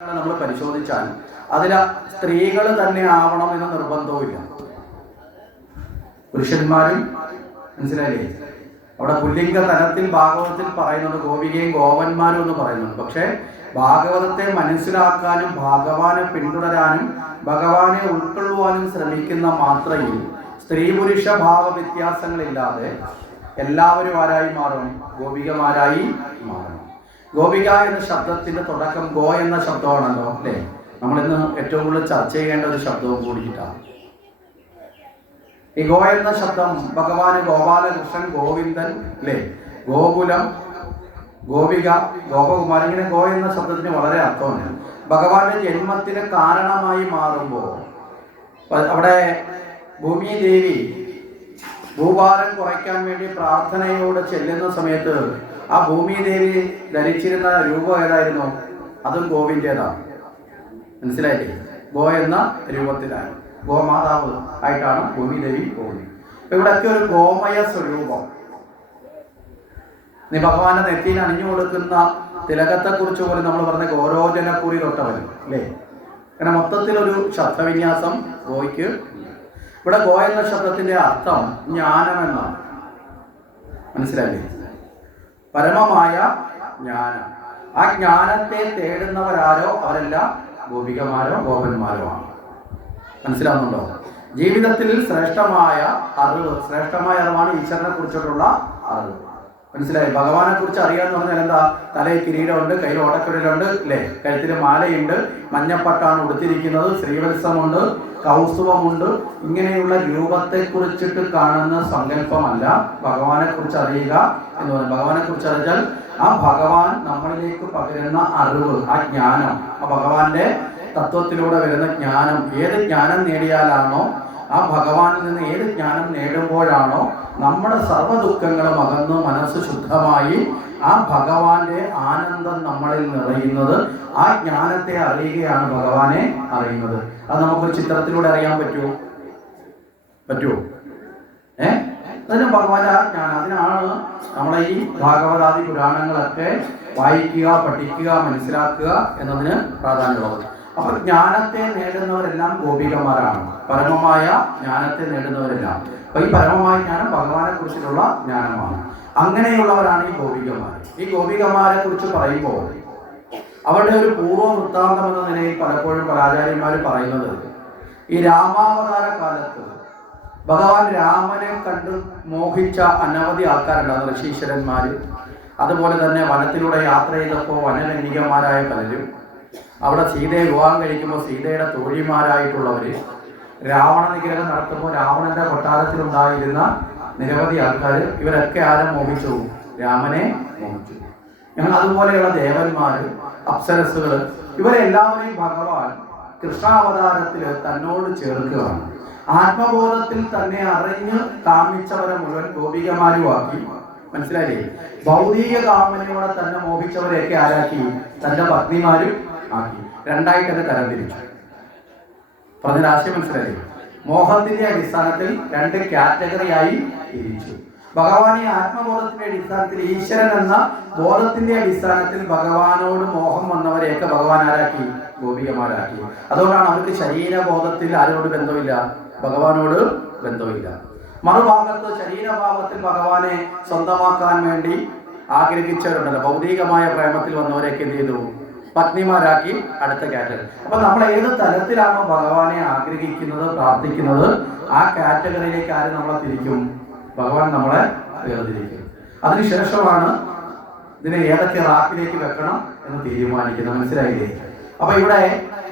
നമ്മൾ പരിശോധിച്ചാൽ അതിൽ സ്ത്രീകൾ തന്നെ ആവണം എന്ന് നിർബന്ധവുമില്ല. പുരുഷന്മാരും, മനസ്സിലായില്ലേ? അവിടെ പുല്ലിംഗ തലത്തിൽ ഭാഗവതത്തിൽ പറയുന്നുണ്ട് ഗോപികയും ഗോപന്മാരും എന്ന് പറയുന്നുണ്ട്. പക്ഷെ ഭാഗവതത്തെ മനസ്സിലാക്കാനും ഭഗവാനെ പിന്തുടരാനും ഭഗവാനെ ഉൾക്കൊള്ളുവാനും ശ്രമിക്കുന്ന മാത്രയിൽ സ്ത്രീ പുരുഷ ഭാവ വ്യത്യാസങ്ങളില്ലാതെ എല്ലാവരും ആരായി മാറും? ഗോപികമാരായി മാറും. ഗോപിക എന്ന ശബ്ദത്തിന്റെ തുടക്കം ഗോ എന്ന ശബ്ദമാണല്ലോ, അല്ലേ? നമ്മളിന്ന് ഏറ്റവും കൂടുതൽ ചർച്ച ചെയ്യേണ്ട ഒരു ശബ്ദവും കൂടിയിട്ടാണ്. ഈ ഗോ എന്ന ശബ്ദം ഭഗവാന് ഗോപാലകൃഷ്ണൻ, ഗോവിന്ദൻ, അല്ലേ? ഗോകുലം, ഗോപിക, ഗോപകുമാരൻ, ഇങ്ങനെ ഗോ എന്ന ശബ്ദത്തിന് വളരെ അർത്ഥമുണ്ട്. ഭഗവാന്റെ ജന്മത്തിന് കാരണമായി മാറുമ്പോൾ അവിടെ ഭൂമിദേവി ഭൂഭാരം കുറയ്ക്കാൻ വേണ്ടി പ്രാർത്ഥനയോട് ചെല്ലുന്ന സമയത്ത് ആ ഭൂമിദേവി ധരിച്ചിരുന്ന രൂപം ഏതായിരുന്നു? അതും ഗോവിന്റേതാണ്. മനസ്സിലായില്ലേ? ഗോ എന്ന രൂപത്തിലാണ്, ഗോമാതാവ് ആയിട്ടാണ് ഭൂമിദേവി പോകുന്നത്. അപ്പൊ ഇവിടെയൊക്കെ ഒരു ഗോമയ സ്വരൂപം. നീ ഭഗവാന്റെ നെറ്റിയിൽ അണിഞ്ഞു കൊടുക്കുന്ന തിലകത്തെ കുറിച്ച് പോലും നമ്മൾ പറഞ്ഞ ഗോരോചനക്കുറി തൊട്ടവൻ, അല്ലേ? കാരണം മൊത്തത്തിലൊരു ശബ്ദവിന്യാസം ഗോയ്ക്ക്. ഇവിടെ ഗോ എന്ന ശബ്ദത്തിന്റെ അർത്ഥം ജ്ഞാനം എന്നാണ്. മനസ്സിലായില്ലേ? പരമമായ ജ്ഞാനം. ആ ജ്ഞാനത്തെ തേടുന്നവരാരോ അവരെല്ലാം ഗോപികമാരോ ഗോപന്മാരോ ആണ്. മനസ്സിലാവുന്നുണ്ടോ? ജീവിതത്തിൽ ശ്രേഷ്ഠമായ അറിവാണ് ഈശ്വരനെ കുറിച്ചിട്ടുള്ള അറിവ്. മനസ്സിലായി? ഭഗവാനെ കുറിച്ച് അറിയാന്ന് പറഞ്ഞാൽ എന്താ? തലയിൽ കിരീടമുണ്ട്, കയ്യിൽ ഓടക്കുഴലുണ്ട്, അല്ലേ? കഴുത്തിൽ മാലയുണ്ട്, മഞ്ഞപ്പട്ടാണ് ഉടുത്തിരിക്കുന്നത്, ശ്രീവത്സമുണ്ട്, കൗസ്തുഭമുണ്ട്. ഇങ്ങനെയുള്ള രൂപത്തെ കുറിച്ചിട്ട് കാണുന്ന സങ്കല്പമല്ല ഭഗവാനെ കുറിച്ച് അറിയുക എന്ന് പറയുന്നത്. ഭഗവാനെ കുറിച്ച് അറിഞ്ഞാൽ ആ ഭഗവാൻ നമ്മളിലേക്ക് പകരുന്ന അറിവ്, ആ ജ്ഞാനം, ആ ഭഗവാന്റെ തത്വത്തിലൂടെ വരുന്ന ജ്ഞാനം. ഏത് ജ്ഞാനം നേടിയാലാണോ, ആ ഭഗവാനിൽ നിന്ന് ഏത് ജ്ഞാനം നേടുമ്പോഴാണോ നമ്മുടെ സർവ്വ ദുഃഖങ്ങളും അകന്ന് മനസ്സ് ശുദ്ധമായി ആ ഭഗവാന്റെ ആനന്ദം നമ്മളിൽ നിറയുന്നത്, ആ ജ്ഞാനത്തെ അറിയുകയാണ് ഭഗവാനെ അറിയുന്നത്. അത് നമുക്കൊരു ചിത്രത്തിലൂടെ അറിയാൻ പറ്റുമോ? അതിന് ഭഗവാന്റെ ആ ജ്ഞാനം. അതിനാണ് നമ്മളെ ഈ ഭാഗവതാദി പുരാണങ്ങളൊക്കെ വായിക്കുക, പഠിക്കുക, മനസ്സിലാക്കുക എന്നതിന് പ്രാധാന്യമുള്ളത്. അപ്പൊ ജ്ഞാനത്തെ നേടുന്നവരെല്ലാം ഗോപികമാരാണ്. പരമമായ ജ്ഞാനത്തെ നേടുന്നവരെല്ലാം. അപ്പൊ ഈ പരമമായ ജ്ഞാനം ഭഗവാനെ കുറിച്ചിട്ടുള്ള ജ്ഞാനമാണ്. അങ്ങനെയുള്ളവരാണ് ഈ ഗോപികമാർ. ഈ ഗോപികമാരെ കുറിച്ച് പറയുമ്പോൾ അവരുടെ ഒരു പൂർവ്വ വൃത്താന്തം എന്ന നിലയിൽ പലപ്പോഴും പല ആചാര്യന്മാർ പറയുന്നത്, ഈ രാമാവതാര കാലത്ത് ഭഗവാൻ രാമനെ കണ്ട് മോഹിച്ച അനവധി ആൾക്കാരുണ്ടാകും. ഋഷീശ്വരന്മാര്, അതുപോലെ തന്നെ വനത്തിലൂടെ യാത്ര ചെയ്തപ്പോൾ വനകന്യകമാരായ പലരും, അവിടെ സീതയെ വിവാഹം കഴിക്കുമ്പോൾ സീതയുടെ തോഴിമാരായിട്ടുള്ളവര്, രാവണ നിഗ്രഹം നടത്തുമ്പോൾ രാവണന്റെ കൊട്ടാരത്തിലുണ്ടായിരുന്ന നിരവധി ആൾക്കാർ, ഇവരൊക്കെ ആരെ മോഹിച്ചു? രാമനെ മോഹിച്ചു. ഞങ്ങൾ അതുപോലെയുള്ള ദേവന്മാര്, അപ്സരസുകള്, ഇവരെല്ലാവരെയും ഭഗവാൻ കൃഷ്ണാവതാരത്തിൽ തന്നോട് ചേർക്കുകയാണ്. ആത്മബോധത്തിൽ തന്നെ അറിഞ്ഞ് കാമിച്ചവരെ മുഴുവൻ ഗോപികമാരുമാക്കി. മനസ്സിലായില്ലേ? ഭൗതിക കാമനയോടെ തന്നെ മോഹിച്ചവരെയൊക്കെ ആരാക്കി? തന്റെ പത്നിമാരും ആക്കി. രണ്ടായിട്ട് തന്നെ തരംതിരിച്ചു. പറഞ്ഞ ആശയം മനസ്സിലായില്ലേ? മോഹത്തിന്റെ അടിസ്ഥാനത്തിൽ രണ്ട് കാറ്റഗറിയായി തിരിച്ചു. ഭഗവാനെ ആത്മബോധത്തിന്റെ അടിസ്ഥാനത്തിൽ, ഈശ്വരൻ എന്ന ബോധത്തിന്റെ അടിസ്ഥാനത്തിൽ ഭഗവാനോട് മോഹം വന്നവരെയൊക്കെ ഭഗവാൻ ആരാക്കി? ഗോപികമാരാക്കി. അതുകൊണ്ടാണ് അവർക്ക് ശരീരബോധത്തിൽ ആരോട് ബന്ധമില്ല? ഭഗവാനോട് ബന്ധമില്ല. മറുഭാഗത്ത് ശരീരഭാവത്തിൽ ഭഗവാനെ സ്വന്തമാക്കാൻ വേണ്ടി ആഗ്രഹിച്ചവരുണ്ടല്ലോ, ഭൗതികമായ പ്രേമത്തിൽ വന്നവരെയൊക്കെ എന്ത് ചെയ്തു? പത്നിമാരാക്കി. അടുത്ത കാറ്റഗറി. അപ്പൊ നമ്മൾ ഏത് തലത്തിലാണോ ഭഗവാനെ ആഗ്രഹിക്കുന്നത്, പ്രാർത്ഥിക്കുന്നത്, ആ കാറ്റഗറിയിലേക്ക് ആര് നമ്മളെ തിരിക്കും? ഭഗവാൻ നമ്മളെ വേർതിരിക്കും. അതിനുശേഷമാണ് ഇതിനെ ഏതൊക്കെ റാക്കിലേക്ക് വെക്കണം എന്ന് തീരുമാനിക്കുന്നത്. മനസ്സിലായില്ലേ? അപ്പൊ ഇവിടെ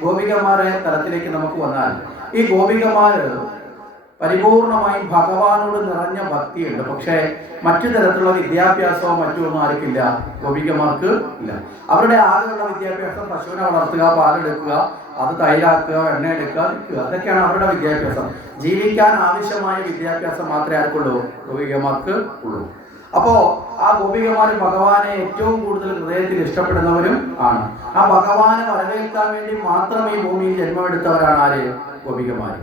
ഗോപികമാരെ തലത്തിലേക്ക് നമുക്ക് വന്നാൽ, ഈ ഗോപികമാര് പരിപൂർണമായും ഭഗവാനോട് നിറഞ്ഞ ഭക്തിയുണ്ട്. പക്ഷേ മറ്റു തരത്തിലുള്ള വിദ്യാഭ്യാസമോ മറ്റൊന്നും ആർക്കില്ല? ഗോപികമാർക്ക് ഇല്ല. അവരുടെ ആകെയുള്ള വിദ്യാഭ്യാസം പശുവിനെ വളർത്തുക, പാലെടുക്കുക, അത് തൈരാക്കുക, എണ്ണ എടുക്കുക, വിൽക്കുക, അതൊക്കെയാണ് അവരുടെ വിദ്യാഭ്യാസം. ജീവിക്കാൻ ആവശ്യമായ വിദ്യാഭ്യാസം മാത്രമേ ആർക്കുള്ളൂ? ഗോപികമാർക്ക് ഉള്ളൂ. അപ്പോ ആ ഗോപികമാർ ഭഗവാനെ ഏറ്റവും കൂടുതൽ ഹൃദയത്തിൽ ഇഷ്ടപ്പെടുന്നവരും ആണ്. ആ ഭഗവാനെ വരവേൽക്കാൻ വേണ്ടി മാത്രം ഈ ഭൂമിയിൽ ജന്മമെടുത്തവരാണ് ആര്? ഗോപികമാർ.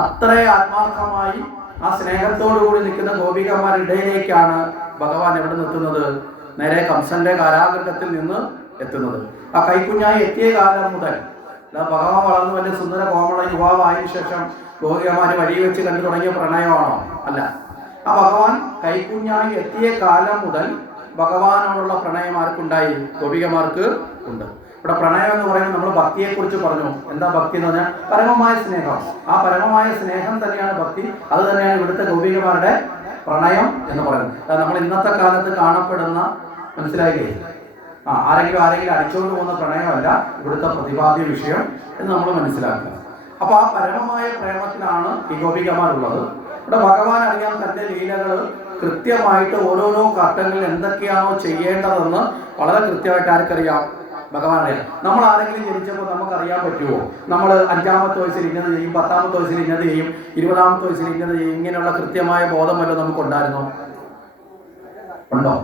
അത്ര ആത്മാർത്ഥമായി ആ സ്നേഹത്തോടു കൂടി നിൽക്കുന്ന ഗോപികമാരുടെ ഇടയിലേക്കാണ് ഭഗവാൻ എവിടെ നിർത്തുന്നത്? നേരെ കംസന്റെ കാരാഗൃഹത്തിൽ നിന്ന് എത്തുന്നത്. ആ കൈക്കുഞ്ഞായി എത്തിയ കാലം മുതൽ ഭഗവാൻ വളർന്നു വലിയ സുന്ദര കോമള യുവാവായതിനു ശേഷം ഗോപികമാര് വഴി വെച്ച് കണ്ടു തുടങ്ങിയ പ്രണയമാണോ? അല്ല. ആ ഭഗവാൻ കൈക്കുഞ്ഞായി എത്തിയ കാലം മുതൽ ഭഗവാനോടുള്ള പ്രണയം ആർക്കുണ്ടായി? ഗോപികമാർക്ക് ഉണ്ട്. ഇവിടെ പ്രണയം എന്ന് പറയുന്നത് നമ്മൾ ഭക്തിയെക്കുറിച്ച് പറഞ്ഞു. എന്താ ഭക്തി എന്ന് പറഞ്ഞാൽ പരമമായ സ്നേഹം. ആ പരമമായ സ്നേഹം തന്നെയാണ് ഭക്തി. അത് തന്നെയാണ് ഇവിടുത്തെ ഗോപികമാരുടെ പ്രണയം എന്ന് പറയുന്നത്. നമ്മൾ ഇന്നത്തെ കാലത്ത് കാണപ്പെടുന്ന, മനസ്സിലായില്ലേ, ആരെങ്കിലും അടിച്ചുകൊണ്ട് പോകുന്ന പ്രണയമല്ല ഇവിടുത്തെ പ്രതിപാദ്യ വിഷയം എന്ന് നമ്മൾ മനസ്സിലാക്കുക. അപ്പൊ ആ പരമമായ പ്രേമത്തിലാണ് ഈ ഗോപികമാരുള്ളത്. ഇവിടെ ഭഗവാൻ അറിയാൻ തന്റെ ലീലകൾ കൃത്യമായിട്ട് ഓരോരോ ഘട്ടങ്ങളിൽ എന്തൊക്കെയാണോ ചെയ്യേണ്ടതെന്ന് വളരെ കൃത്യമായിട്ട് ആർക്കറിയാം? ഭഗവാൻ അറിയാം. നമ്മൾ ആരെങ്കിലും ജനിച്ചപ്പോൾ നമുക്കറിയാൻ പറ്റുമോ? നമ്മൾ 5-ാമത്തെ വയസ്സിൽ ഇന്നത് ചെയ്യും, 10-ാമത്തെ വയസ്സിൽ ഇന്നത് ചെയ്യും, 20-ാമത്തെ വയസ്സിൽ ഇന്നത് ചെയ്യും, ഇങ്ങനെയുള്ള കൃത്യമായ ബോധം വല്ലതും നമുക്കുണ്ടായിരുന്നോ? ഉണ്ടോ?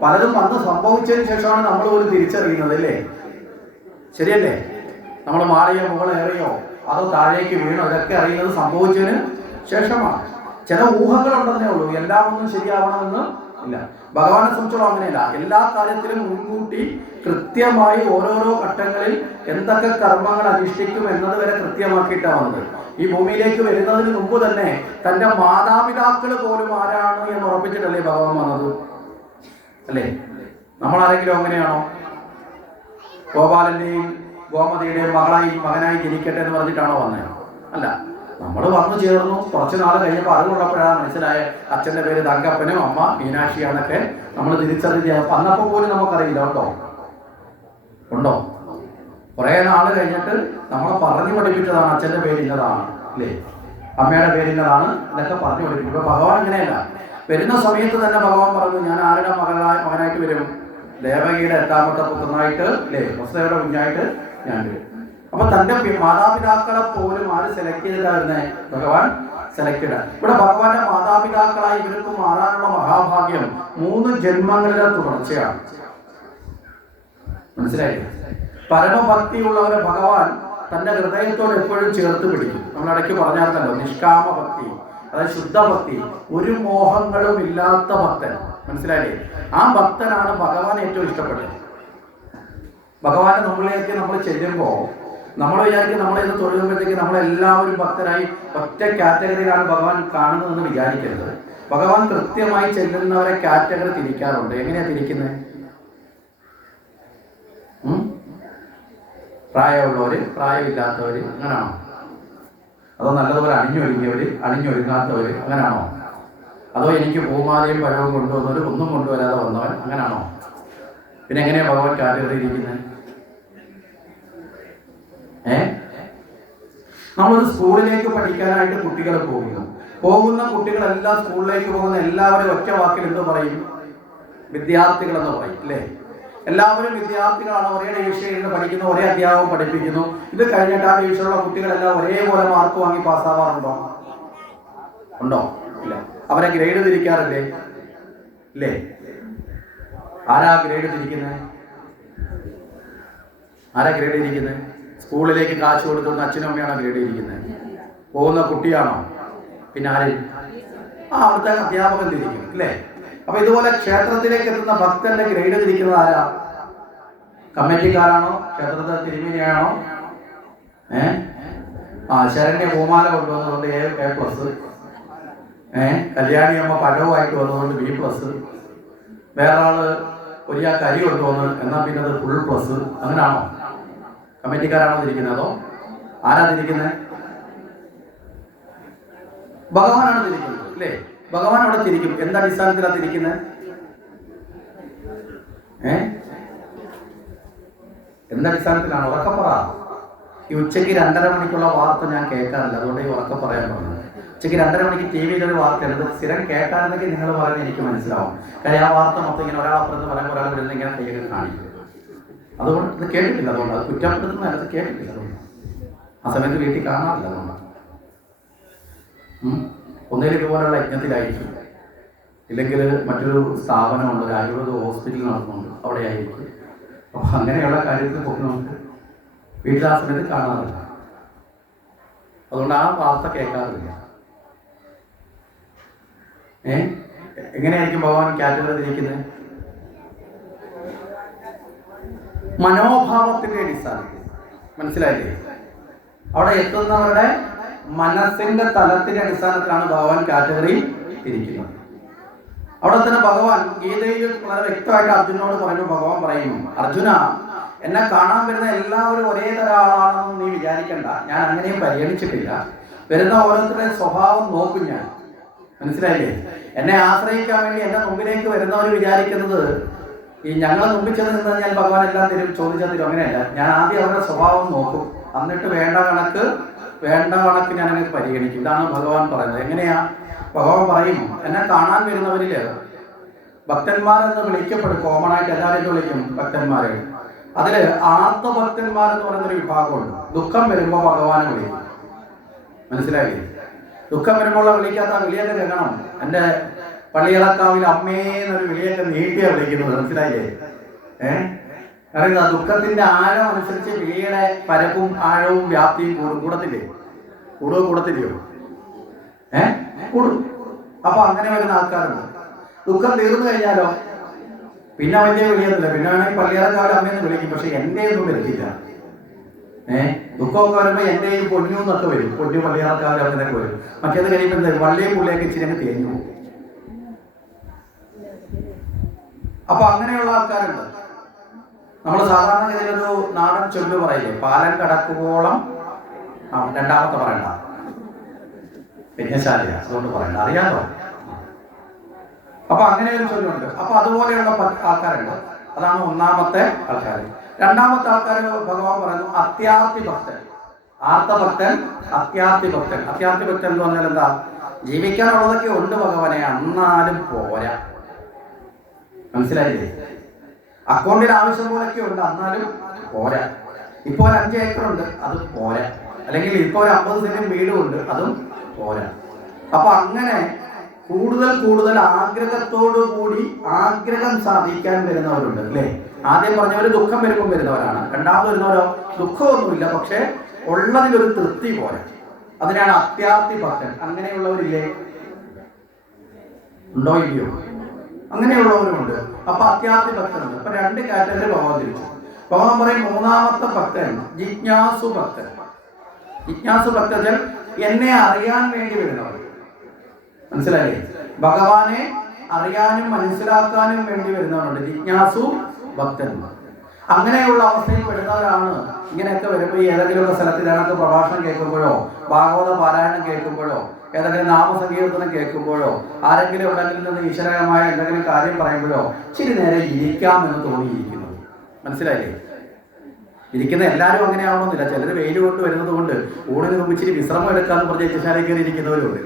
പലതും വന്ന് സംഭവിച്ചതിന് ശേഷമാണ് നമ്മൾ പോലും തിരിച്ചറിയുന്നത്, അല്ലേ? ശരിയല്ലേ? നമ്മൾ മാറിയോ, മുകളേറിയോ, അതോ താഴേക്ക് വീണോ, ഇതൊക്കെ അറിയുന്നത് സംഭവിച്ചതിന് ശേഷമാണ്. ചില ഊഹങ്ങളുണ്ടെന്നേ ഉള്ളൂ. എല്ലാം ഒന്നും ശരിയാവണമെന്ന് ഇല്ല. ഭഗവാനെ സംബന്ധിച്ചോളം അങ്ങനെയല്ല. എല്ലാ കാര്യത്തിലും മുൻകൂട്ടി കൃത്യമായി ഓരോരോ ഘട്ടങ്ങളിൽ എന്തൊക്കെ കർമ്മങ്ങൾ അനുഷ്ഠിക്കും എന്നത് വരെ കൃത്യമാക്കിയിട്ടാണ് വന്നത്. ഈ ഭൂമിയിലേക്ക് വരുന്നതിന് മുമ്പ് തന്നെ തന്റെ മാതാപിതാക്കൾ പോലും ആരാണ് എന്ന് ഉറപ്പിച്ചിട്ടല്ലേ ഭഗവാൻ വന്നത്, അല്ലേ? നമ്മളാരെങ്കിലും അങ്ങനെയാണോ? ഗോപാലന്റെയും ഗോമതിയുടെയും മകനായി ജനിക്കട്ടെ എന്ന് പറഞ്ഞിട്ടാണോ വന്നത്? അല്ല. നമ്മൾ വന്നു ചേർന്നു. കുറച്ച് നാൾ കഴിഞ്ഞപ്പോൾ അറിവുള്ളപ്പോഴാണ് മനസ്സിലായ അച്ഛൻ്റെ പേര് തങ്കപ്പനും അമ്മ മീനാക്ഷിയാണൊക്കെ നമ്മൾ തിരിച്ചറിഞ്ഞ. അന്നപ്പോൾ പോലും നമുക്കറിയില്ല. ഉണ്ടോ? കുറേ നാൾ കഴിഞ്ഞിട്ട് നമ്മളെ പറഞ്ഞു പഠിപ്പിച്ചതാണ് അച്ഛൻ്റെ പേര് ഇന്നതാണ്, അല്ലേ, അമ്മയുടെ പേര് ഇന്നതാണ്, ഇതൊക്കെ പറഞ്ഞു പഠിപ്പിക്കും. ഇപ്പൊ ഭഗവാൻ അങ്ങനെയല്ല. വരുന്ന സമയത്ത് തന്നെ ഭഗവാൻ പറഞ്ഞു, ഞാൻ ആരുടെ മകനായിട്ട് വരും? ദേവകിയുടെ 8-ാമത്തെ പുത്രനായിട്ട്, അല്ലേ, വസുദേവയുടെ കുഞ്ഞായിട്ട് ഞാൻ വരും. അപ്പൊ തന്റെ മാതാപിതാക്കളെ പോലും ആര് സെലക്ട് ചെയ്തിട്ടായിരുന്നേ? ഭഗവാൻ സെലക്ട് ചെയ്ത. ഇവിടെ ഭഗവാന്റെ മാതാപിതാക്കളായി ഇവർക്ക് മാറാനുള്ള മഹാഭാഗ്യം 3 ജന്മങ്ങളിലെ തുടർച്ചയാണ്. മനസ്സിലായി? പരമഭക്തിയുള്ളവരെ ഭഗവാൻ തന്റെ ഹൃദയത്തോട് എപ്പോഴും ചേർത്ത് പിടിക്കും. നമ്മൾ ഇടയ്ക്ക് പറഞ്ഞായിരുന്നല്ലോ, നിഷ്കാമ ഭക്തി, അതായത് ശുദ്ധഭക്തി, ഒരു മോഹങ്ങളും ഇല്ലാത്ത ഭക്തൻ. മനസ്സിലായില്ലേ? ആ ഭക്തനാണ് ഭഗവാൻ ഏറ്റവും ഇഷ്ടപ്പെട്ടത്. ഭഗവാന്റെ മുമ്പിലേക്ക് നമ്മൾ ചെല്ലുമ്പോൾ നമ്മൾ വിചാരിക്കും നമ്മളിത് തൊഴുകുമ്പോഴത്തേക്ക് നമ്മളെല്ലാവരും ഭക്തരായി ഒറ്റ കാറ്റഗറിയിലാണ് ഭഗവാൻ കാണുന്നതെന്ന് വിചാരിക്കരുത്. ഭഗവാൻ കൃത്യമായി ചെല്ലുന്നവരെ കാറ്റഗറി തിരിക്കാറുണ്ട്. എങ്ങനെയാ തിരിക്കുന്നത്? പ്രായമുള്ളവര്, പ്രായമില്ലാത്തവര്, അങ്ങനാണോ? അതോ നല്ലതുപോലെ അണിഞ്ഞൊരുങ്ങിയവര്, അണിഞ്ഞൊരുങ്ങാത്തവര്, അങ്ങനാണോ? അതോ എനിക്ക് പൂമാലയും പഴവും കൊണ്ടുവന്നവര്, ഒന്നും കൊണ്ടുവരാതെ വന്നവൻ, അങ്ങനാണോ? പിന്നെ എങ്ങനെയാ ഭഗവാൻ കാറ്റഗറി ഇരിക്കുന്നത്? നമ്മളൊരു സ്കൂളിലേക്ക് പഠിക്കാനായിട്ട് കുട്ടികൾ പോകുന്ന കുട്ടികളെല്ലാം സ്കൂളിലേക്ക് പോകുന്ന എല്ലാവരും ഒറ്റ വാക്കിൽ എന്ത് പറയും? വിദ്യാർത്ഥികളെന്ന് പറയും, അല്ലേ? എല്ലാവരും വിദ്യാർത്ഥികളാണ്. ഒരേ ഡിവിഷനിൽ നിന്ന് പഠിക്കുന്നു, ഒരേ അധ്യാപകം പഠിപ്പിക്കുന്നു. ഇത് കഴിഞ്ഞിട്ട് ആ ഡിവിഷനിലുള്ള കുട്ടികളെല്ലാം ഒരേപോലെ മാർക്ക് വാങ്ങി പാസ്സാവാറുണ്ടോ? ഉണ്ടോ? ഇല്ല. അവരെ ഗ്രേഡ് തിരിക്കാറില്ലേ? ഇല്ലേ? ആരാ ഗ്രേഡ് തിരിക്കുന്നത്? സ്കൂളിലേക്ക് കാശ് കൊടുത്തുകൊണ്ട് അച്ഛനും അമ്മയാണോ ഗ്രേഡ് ഇരിക്കുന്നത്? പോകുന്ന കുട്ടിയാണോ? പിന്നെ ആര്? അവിടുത്തെ അധ്യാപകൻ തിരിക്കും, അല്ലേ? അപ്പൊ ഇതുപോലെ ക്ഷേത്രത്തിലേക്ക് എത്തുന്ന ഭക്തന്റെ ഗ്രേഡ് തിരിക്കുന്നത് ആരാ? കമ്മിറ്റിക്കാരാണോ? ക്ഷേത്രത്തിലെ തിരുമേനിയാണോ? ശരണ്യ പൂമാല കൊണ്ടുവന്നതുകൊണ്ട് A+, കല്യാണി അമ്മ പഴവുമായിട്ട് വന്നതുകൊണ്ട് B+, വേറെ ആള് ഒരിയാൾക്ക് അരി കൊണ്ടുവന്നു എന്നാൽ പിന്നെ അത് ഫുൾ+. അങ്ങനെയാണോ? കമ്മിറ്റിക്കാരാണോ തിരിക്കുന്നത്? അതോ ആരാ തിരിക്കുന്നത്? ഭഗവാനാണ് തിരിക്കുന്നത്, അല്ലേ? ഭഗവാൻ അവിടെ തിരിക്കും. എന്തടിസ്ഥാനത്തിലാണ് തിരിക്കുന്നത്? എന്തടിസ്ഥാനത്തിലാണ്? ഉറക്കപ്പറ. ഈ ഉച്ചയ്ക്ക് 2:30 മണിക്കുള്ള വാർത്ത ഞാൻ കേൾക്കാറില്ല, അതുകൊണ്ട് ഈ ഉറക്കം പറയാൻ പറഞ്ഞത്. ഉച്ചയ്ക്ക് 2:30 മണിക്ക് TV-യിലൊരു വാർത്തയുണ്ട്. സ്ഥിരം കേട്ടായിരുന്നെങ്കിൽ നിങ്ങൾ പറയുന്നത് എനിക്ക് മനസ്സിലാവും. കാര്യം ആ വാർത്ത മൊത്തം ഇങ്ങനെ ഒരാളപ്പുറത്ത് പറയുമ്പോൾ ഒരാൾ വരുന്ന ഇങ്ങനെ കൈകൾ കാണിക്കും. അതുകൊണ്ട് ഇത് കേട്ടിട്ടില്ല. അതുകൊണ്ട് അത് കുറ്റപ്പെടുത്തുന്ന അത് കേട്ടിട്ടില്ല. അതുകൊണ്ട് ആ സമയത്ത് വീട്ടിൽ കാണാറില്ല. അതുകൊണ്ടാണ്. ഒന്നേലും ഇതുപോലുള്ള യജ്ഞത്തിലായിരിക്കും, ഇല്ലെങ്കിൽ മറ്റൊരു സ്ഥാപനമുണ്ട്, ഒരു ആയുർവേദ ഹോസ്പിറ്റൽ നടത്തുന്നുണ്ട്, അവിടെ ആയിരിക്കും. അപ്പോൾ അങ്ങനെയുള്ള കാര്യത്തിൽ നമുക്ക് വീട്ടിൽ ആ സമയത്ത് കാണാറില്ല. അതുകൊണ്ട് ആ വാർത്ത കേൾക്കാറില്ല. എങ്ങനെയായിരിക്കും ഭഗവാൻ കാറ്റഗറി തിരിക്കുന്നത്? മനോഭാവത്തിന്റെ അടിസ്ഥാനത്തിൽ. മനസ്സിലായില്ലേ? അവിടെ എത്തുന്നവരുടെ മനസ്സിന്റെ തലത്തിന്റെ അടിസ്ഥാനത്തിലാണ് ഭഗവാൻ കാറ്റഗറി തിരിക്കുന്നത്. അവിടെ തന്നെ ഭഗവാൻ ഗീതയിൽ വളരെ വ്യക്തമായിട്ട് അർജുനോട് പറഞ്ഞു. ഭഗവാൻ പറയുന്നു, അർജുന, എന്നെ കാണാൻ വരുന്ന എല്ലാവരും ഒരേ തരം ആളാണെന്ന് നീ വിചാരിക്കണ്ട. ഞാൻ അങ്ങനെയും പരിഗണിച്ചിട്ടില്ല. വരുന്ന ഓരോരുത്തരുടെ സ്വഭാവം നോക്കും ഞാൻ. മനസ്സിലായില്ലേ? എന്നെ ആശ്രയിക്കാൻ വേണ്ടി എന്റെ മുമ്പിലേക്ക് വരുന്നവർ വിചാരിക്കുന്നത് ഈ ഞങ്ങളെ മുമ്പിൽ ചെന്ന് നിന്ന് കഴിഞ്ഞാൽ ഭഗവാൻ എല്ലാം തരും, ചോദിച്ചാൽ തരും. അങ്ങനെയല്ല. ഞാൻ ആദ്യം അവരുടെ സ്വഭാവം നോക്കും, എന്നിട്ട് വേണ്ട കണക്ക് ഞാൻ അങ്ങനെ പരിഗണിക്കും. ഇതാണ് ഭഗവാൻ പറയുന്നത്. എങ്ങനെയാ ഭഗവാൻ പറയും? എന്നെ കാണാൻ വരുന്നവരില് ഭക്തന്മാരെന്ന് വിളിക്കപ്പെടും. കോമൺ ആയിട്ട് എല്ലാവരും വിളിക്കും ഭക്തന്മാരെ. അതില് ആർത്തഭക്തന്മാരെന്ന് പറയുന്നൊരു വിഭാഗമുണ്ട്. ദുഃഖം വരുമ്പോ ഭഗവാനെ വിളിക്കും. മനസ്സിലായില്ലേ? ദുഃഖം വരുമ്പോൾ വിളിക്കാത്ത വിളിയൊക്കെ കേൾക്കണം. എൻ്റെ പള്ളിയിളക്കാവിൽ അമ്മേ എന്നൊരു വിളിയൊക്കെ നീട്ടിയാണ് വിളിക്കുന്നത്. മനസ്സിലായില്ലേ? അറിയുന്ന ദുഃഖത്തിന്റെ ആഴം അനുസരിച്ച് വിളിയുടെ പരപ്പും ആഴവും വ്യാപ്തിയും കൂടത്തില്ലേ? കൂടത്തില്ലയോ? കൂടും. അപ്പൊ അങ്ങനെ വരുന്ന ആൾക്കാരുണ്ട്. ദുഃഖം തീർന്നു കഴിഞ്ഞാലോ പിന്നെ വലിയ വിളിയൊന്നുമില്ല. പിന്നെ വേണമെങ്കിൽ പള്ളിയിളക്കാവിൽ അമ്മയെന്ന് വിളിക്കും. പക്ഷെ എൻ്റെ ഒന്നും വരത്തില്ല. ദുഃഖമൊക്കെ വരുമ്പോ എൻ്റെ ഈ പൊന്നു എന്നൊക്കെ വരും. പൊന്നു പള്ളിയിളക്കാവിൽ അങ്ങനെയൊക്കെ വരും. മറ്റേത് കഴിയുമ്പോൾ എന്താ വള്ളിയും പുള്ളിയൊക്കെ ഇച്ചിരി അങ്ങ് തേഞ്ഞു പോകും. അപ്പൊ അങ്ങനെയുള്ള ആൾക്കാരുണ്ട്. നമ്മൾ സാധാരണ ഇതിലൊരു നാടൻ ചൊല്ല് പറയില്ലേ, പാലം കടക്കുവോളം രണ്ടാമത്തെ പറയണ്ട, യജ്ഞശാല, അതുകൊണ്ട് പറയണ്ട, അറിയാലോ. അപ്പൊ അങ്ങനെ ഒരു ചൊല്ലുണ്ട്. അപ്പൊ അതുപോലെയുള്ള ആൾക്കാരുണ്ട്. അതാണ് ഒന്നാമത്തെ ആൾക്കാർ. രണ്ടാമത്തെ ആൾക്കാർ ഭഗവാൻ പറയുന്നു അത്യാർത്തി ഭക്തൻ. ആർത്തഭക്തൻ, അത്യാർത്തി ഭക്തൻ. അത്യാർത്തി ഭക്തൻ എന്ന് പറഞ്ഞാൽ എന്താ? ജീവിക്കാനുള്ളതൊക്കെ ഉണ്ട് ഭഗവാനെ, എന്നാലും പോരാ. മനസ്സിലായില്ലേ? അക്കൗണ്ടിൽ ആവശ്യം പോലൊക്കെ ഉണ്ട്, എന്നാലും പോരാ. ഇപ്പൊ ഒരു 5 ഏക്കറുണ്ട്, അത് പോരാ. അല്ലെങ്കിൽ ഇപ്പൊ ഒരു 50 സെന്റും വീടും ഉണ്ട്, അതും പോരാ. അപ്പൊ അങ്ങനെ കൂടുതൽ ആഗ്രഹത്തോടു കൂടി ആഗ്രഹം സാധിക്കാൻ വരുന്നവരുണ്ട് അല്ലേ? ആദ്യം പറഞ്ഞവര് ദുഃഖം വരുമ്പോൾ വരുന്നവരാണ്. രണ്ടാമത് വരുന്നവരോ ദുഃഖമൊന്നുമില്ല, പക്ഷെ ഉള്ളതിലൊരു തൃപ്തി പോരാ. അതിനാണ് അത്യാർത്തി ഭക്തൻ. അങ്ങനെയുള്ളവരില്ലേ? ഉണ്ടോ ഇല്ലയോ? അങ്ങനെയുള്ളവരുമുണ്ട്. അപ്പൊ അത്യാർത്തി ഭക്തനുണ്ട്. അപ്പൊ 2 കാറ്റഗറി ഭഗവാൻ തിരിച്ചു. ഭഗവാൻ പറയും മൂന്നാമത്തെ ഭക്തൻ ജിജ്ഞാസു ഭക്തൻ. ജിജ്ഞാസു ഭക്തൻ എന്നെ അറിയാൻ വേണ്ടി വരുന്നവർ. മനസ്സിലായില്ലേ? ഭഗവാനെ അറിയാനും മനസ്സിലാക്കാനും വേണ്ടി വരുന്നവരുണ്ട് ജിജ്ഞാസു ഭക്തന്മാർ. അങ്ങനെയുള്ള അവസ്ഥയിൽ വരുന്നവരാണ്. ഇങ്ങനെയൊക്കെ വരുമ്പോൾ ഏതെങ്കിലുമൊക്കെ സ്ഥലത്തിൽ ഞങ്ങൾക്ക് പ്രഭാഷണം കേൾക്കുമ്പോഴോ ഭാഗവത പാരായണം കേൾക്കുമ്പോഴോ ഏതെങ്കിലും നാമസങ്കീർത്തനം കേൾക്കുമ്പോഴോ ആരെങ്കിലും എവിടെങ്കിലും നിന്ന് ഈശ്വരമായ എന്തെങ്കിലും കാര്യം പറയുമ്പോഴോ ഇച്ചിരി നേരെ ഇരിക്കാമെന്ന് തോന്നിയിരിക്കുന്നത്. മനസ്സിലായില്ലേ? ഇരിക്കുന്ന എല്ലാവരും അങ്ങനെ ആവണമെന്നില്ല. ചിലർ വെയിൽ കൊണ്ട് വരുന്നത് കൊണ്ട് ഊണിന് മുമ്പ് ഇച്ചിരി വിശ്രമം എടുക്കാമെന്ന് പറഞ്ഞ് യജ്ഞശാലയിൽ കയറി ഇരിക്കുന്നവരുണ്ട്.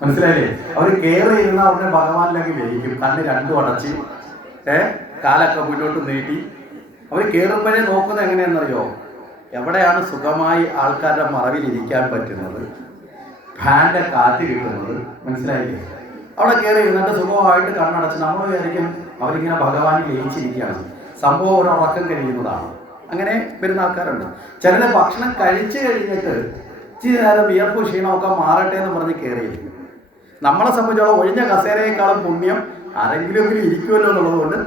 മനസ്സിലായില്ലേ? അവർ കയറി ഇരുന്ന ഉടനെ ഭഗവാനിലേക്ക് ലയിക്കും. കണ്ണ് 2 അടച്ച് കാലൊക്കെ മുന്നോട്ട് നീട്ടി അവർ കയറുമ്പോഴേ നോക്കുന്നത് എങ്ങനെയാണെന്നറിയോ? എവിടെയാണ് സുഖമായി ആൾക്കാരുടെ മറവിൽ ഇരിക്കാൻ പറ്റുന്നത്, ഫാൻ്റെ കാറ്റ് കിട്ടുന്നത്. മനസ്സിലായില്ലേ? അവിടെ കയറി ഇരുന്നിട്ട് സുഖമായിട്ട് കണ്ണടച്ച് നമ്മൾ വിചാരിക്കും അവരിങ്ങനെ ഭഗവാനിൽ ലയിച്ചിരിക്കുകയാണ്. സംഭവം ഒരു ഉറക്കം കഴിയുന്നതാണ്. അങ്ങനെ വരുന്ന ആൾക്കാരുണ്ട്. ചിലത് ഭക്ഷണം കഴിച്ചു കഴിഞ്ഞിട്ട് ഇച്ചിരി നേരം വിയർപ്പ് ക്ഷീണമൊക്കെ മാറട്ടെ എന്ന് പറഞ്ഞ് കയറിയിരിക്കും. നമ്മളെ സംബന്ധിച്ചോളം ഒഴിഞ്ഞ കസേരയേക്കാളും പുണ്യം ആരെങ്കിലുമെങ്കിലും ഇരിക്കുമല്ലോ എന്നുള്ളത് കൊണ്ട്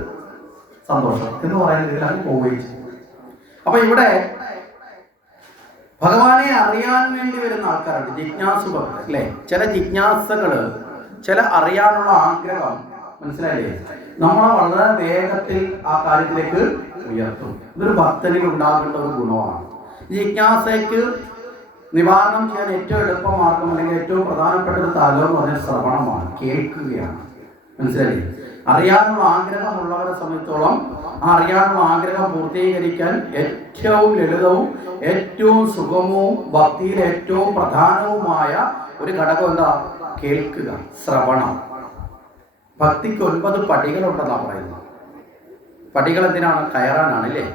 സന്തോഷം എന്ന് പറയുന്ന രീതിയിലാണ് പോവുകയും ചെയ്യും. അപ്പൊ ഇവിടെ ഭഗവാനെ അറിയാൻ വേണ്ടി വരുന്ന ആൾക്കാരുണ്ട് ജിജ്ഞാസു ഭക്തർ അല്ലേ? ചില ജിജ്ഞാസകള്, ചില അറിയാനുള്ള ആഗ്രഹം, മനസ്സിലായില്ലേ, നമ്മളെ വളരെ വേഗത്തിൽ ആ കാര്യത്തിലേക്ക് ഉയർത്തും. ഇതൊരു ഭക്തനിൽ ഉണ്ടാകേണ്ട ഒരു ഗുണമാണ്. ജിജ്ഞാസയ്ക്ക് നിവാരണം ചെയ്യാൻ ഏറ്റവും എളുപ്പമാർഗം അല്ലെങ്കിൽ ഏറ്റവും പ്രധാനപ്പെട്ട ഒരു തലം എന്ന് പറഞ്ഞാൽ ശ്രവണമാണ്, കേൾക്കുകയാണ്. മനസ്സിലായില്ലേ? അറിയാനുള്ള ആഗ്രഹമുള്ളവരെ സംബന്ധിച്ചോളം ആ അറിയാനുള്ള ആഗ്രഹം പൂർത്തീകരിക്കാൻ ഏറ്റവും ലളിതവും ഏറ്റവും സുഗമവും ഭക്തിയിൽ ഏറ്റവും പ്രധാനവുമായ ഒരു ഘടകം എന്താ? കേൾക്കുക, ശ്രവണം. ഭക്തിക്ക് 9 പടികളുണ്ടെന്നാണ് പറയുന്നത്. പടികൾ എന്തിനാണ്? കയറാനാണ് അല്ലേ?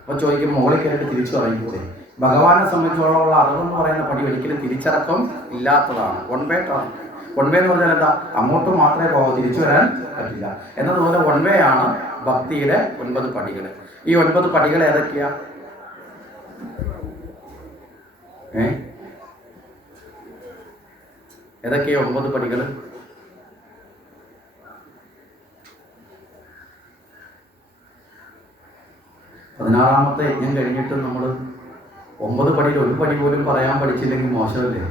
അപ്പൊ ചോദിക്കും മുകളിൽ കയറിയിട്ട് തിരിച്ചു പറയുമ്പോൾ ഭഗവാനെ സംബന്ധിച്ചോളമുള്ള അറിവെന്ന് പറയുന്ന പടി ഒരിക്കലും തിരിച്ചടക്കം ഇല്ലാത്തതാണ്. വൺ വേ എന്ന് പറഞ്ഞാൽ എന്താ? അങ്ങോട്ട് മാത്രമേ പോകൂ, തിരിച്ചു വരാൻ പറ്റില്ല എന്നതുപോലെ വൺ വേ ആണ് ഭക്തിയുടെ 9 പടികൾ. ഈ 9 പടികൾ ഏതൊക്കെയാ? ഏതൊക്കെയാ 9 പടികൾ? 16ാമത്തെ യജ്ഞം കഴിഞ്ഞിട്ട് നമ്മൾ 9 പടിയിൽ ഒരു പടി പോലും പറയാൻ പഠിച്ചില്ലെങ്കിൽ മോശമല്ലേ?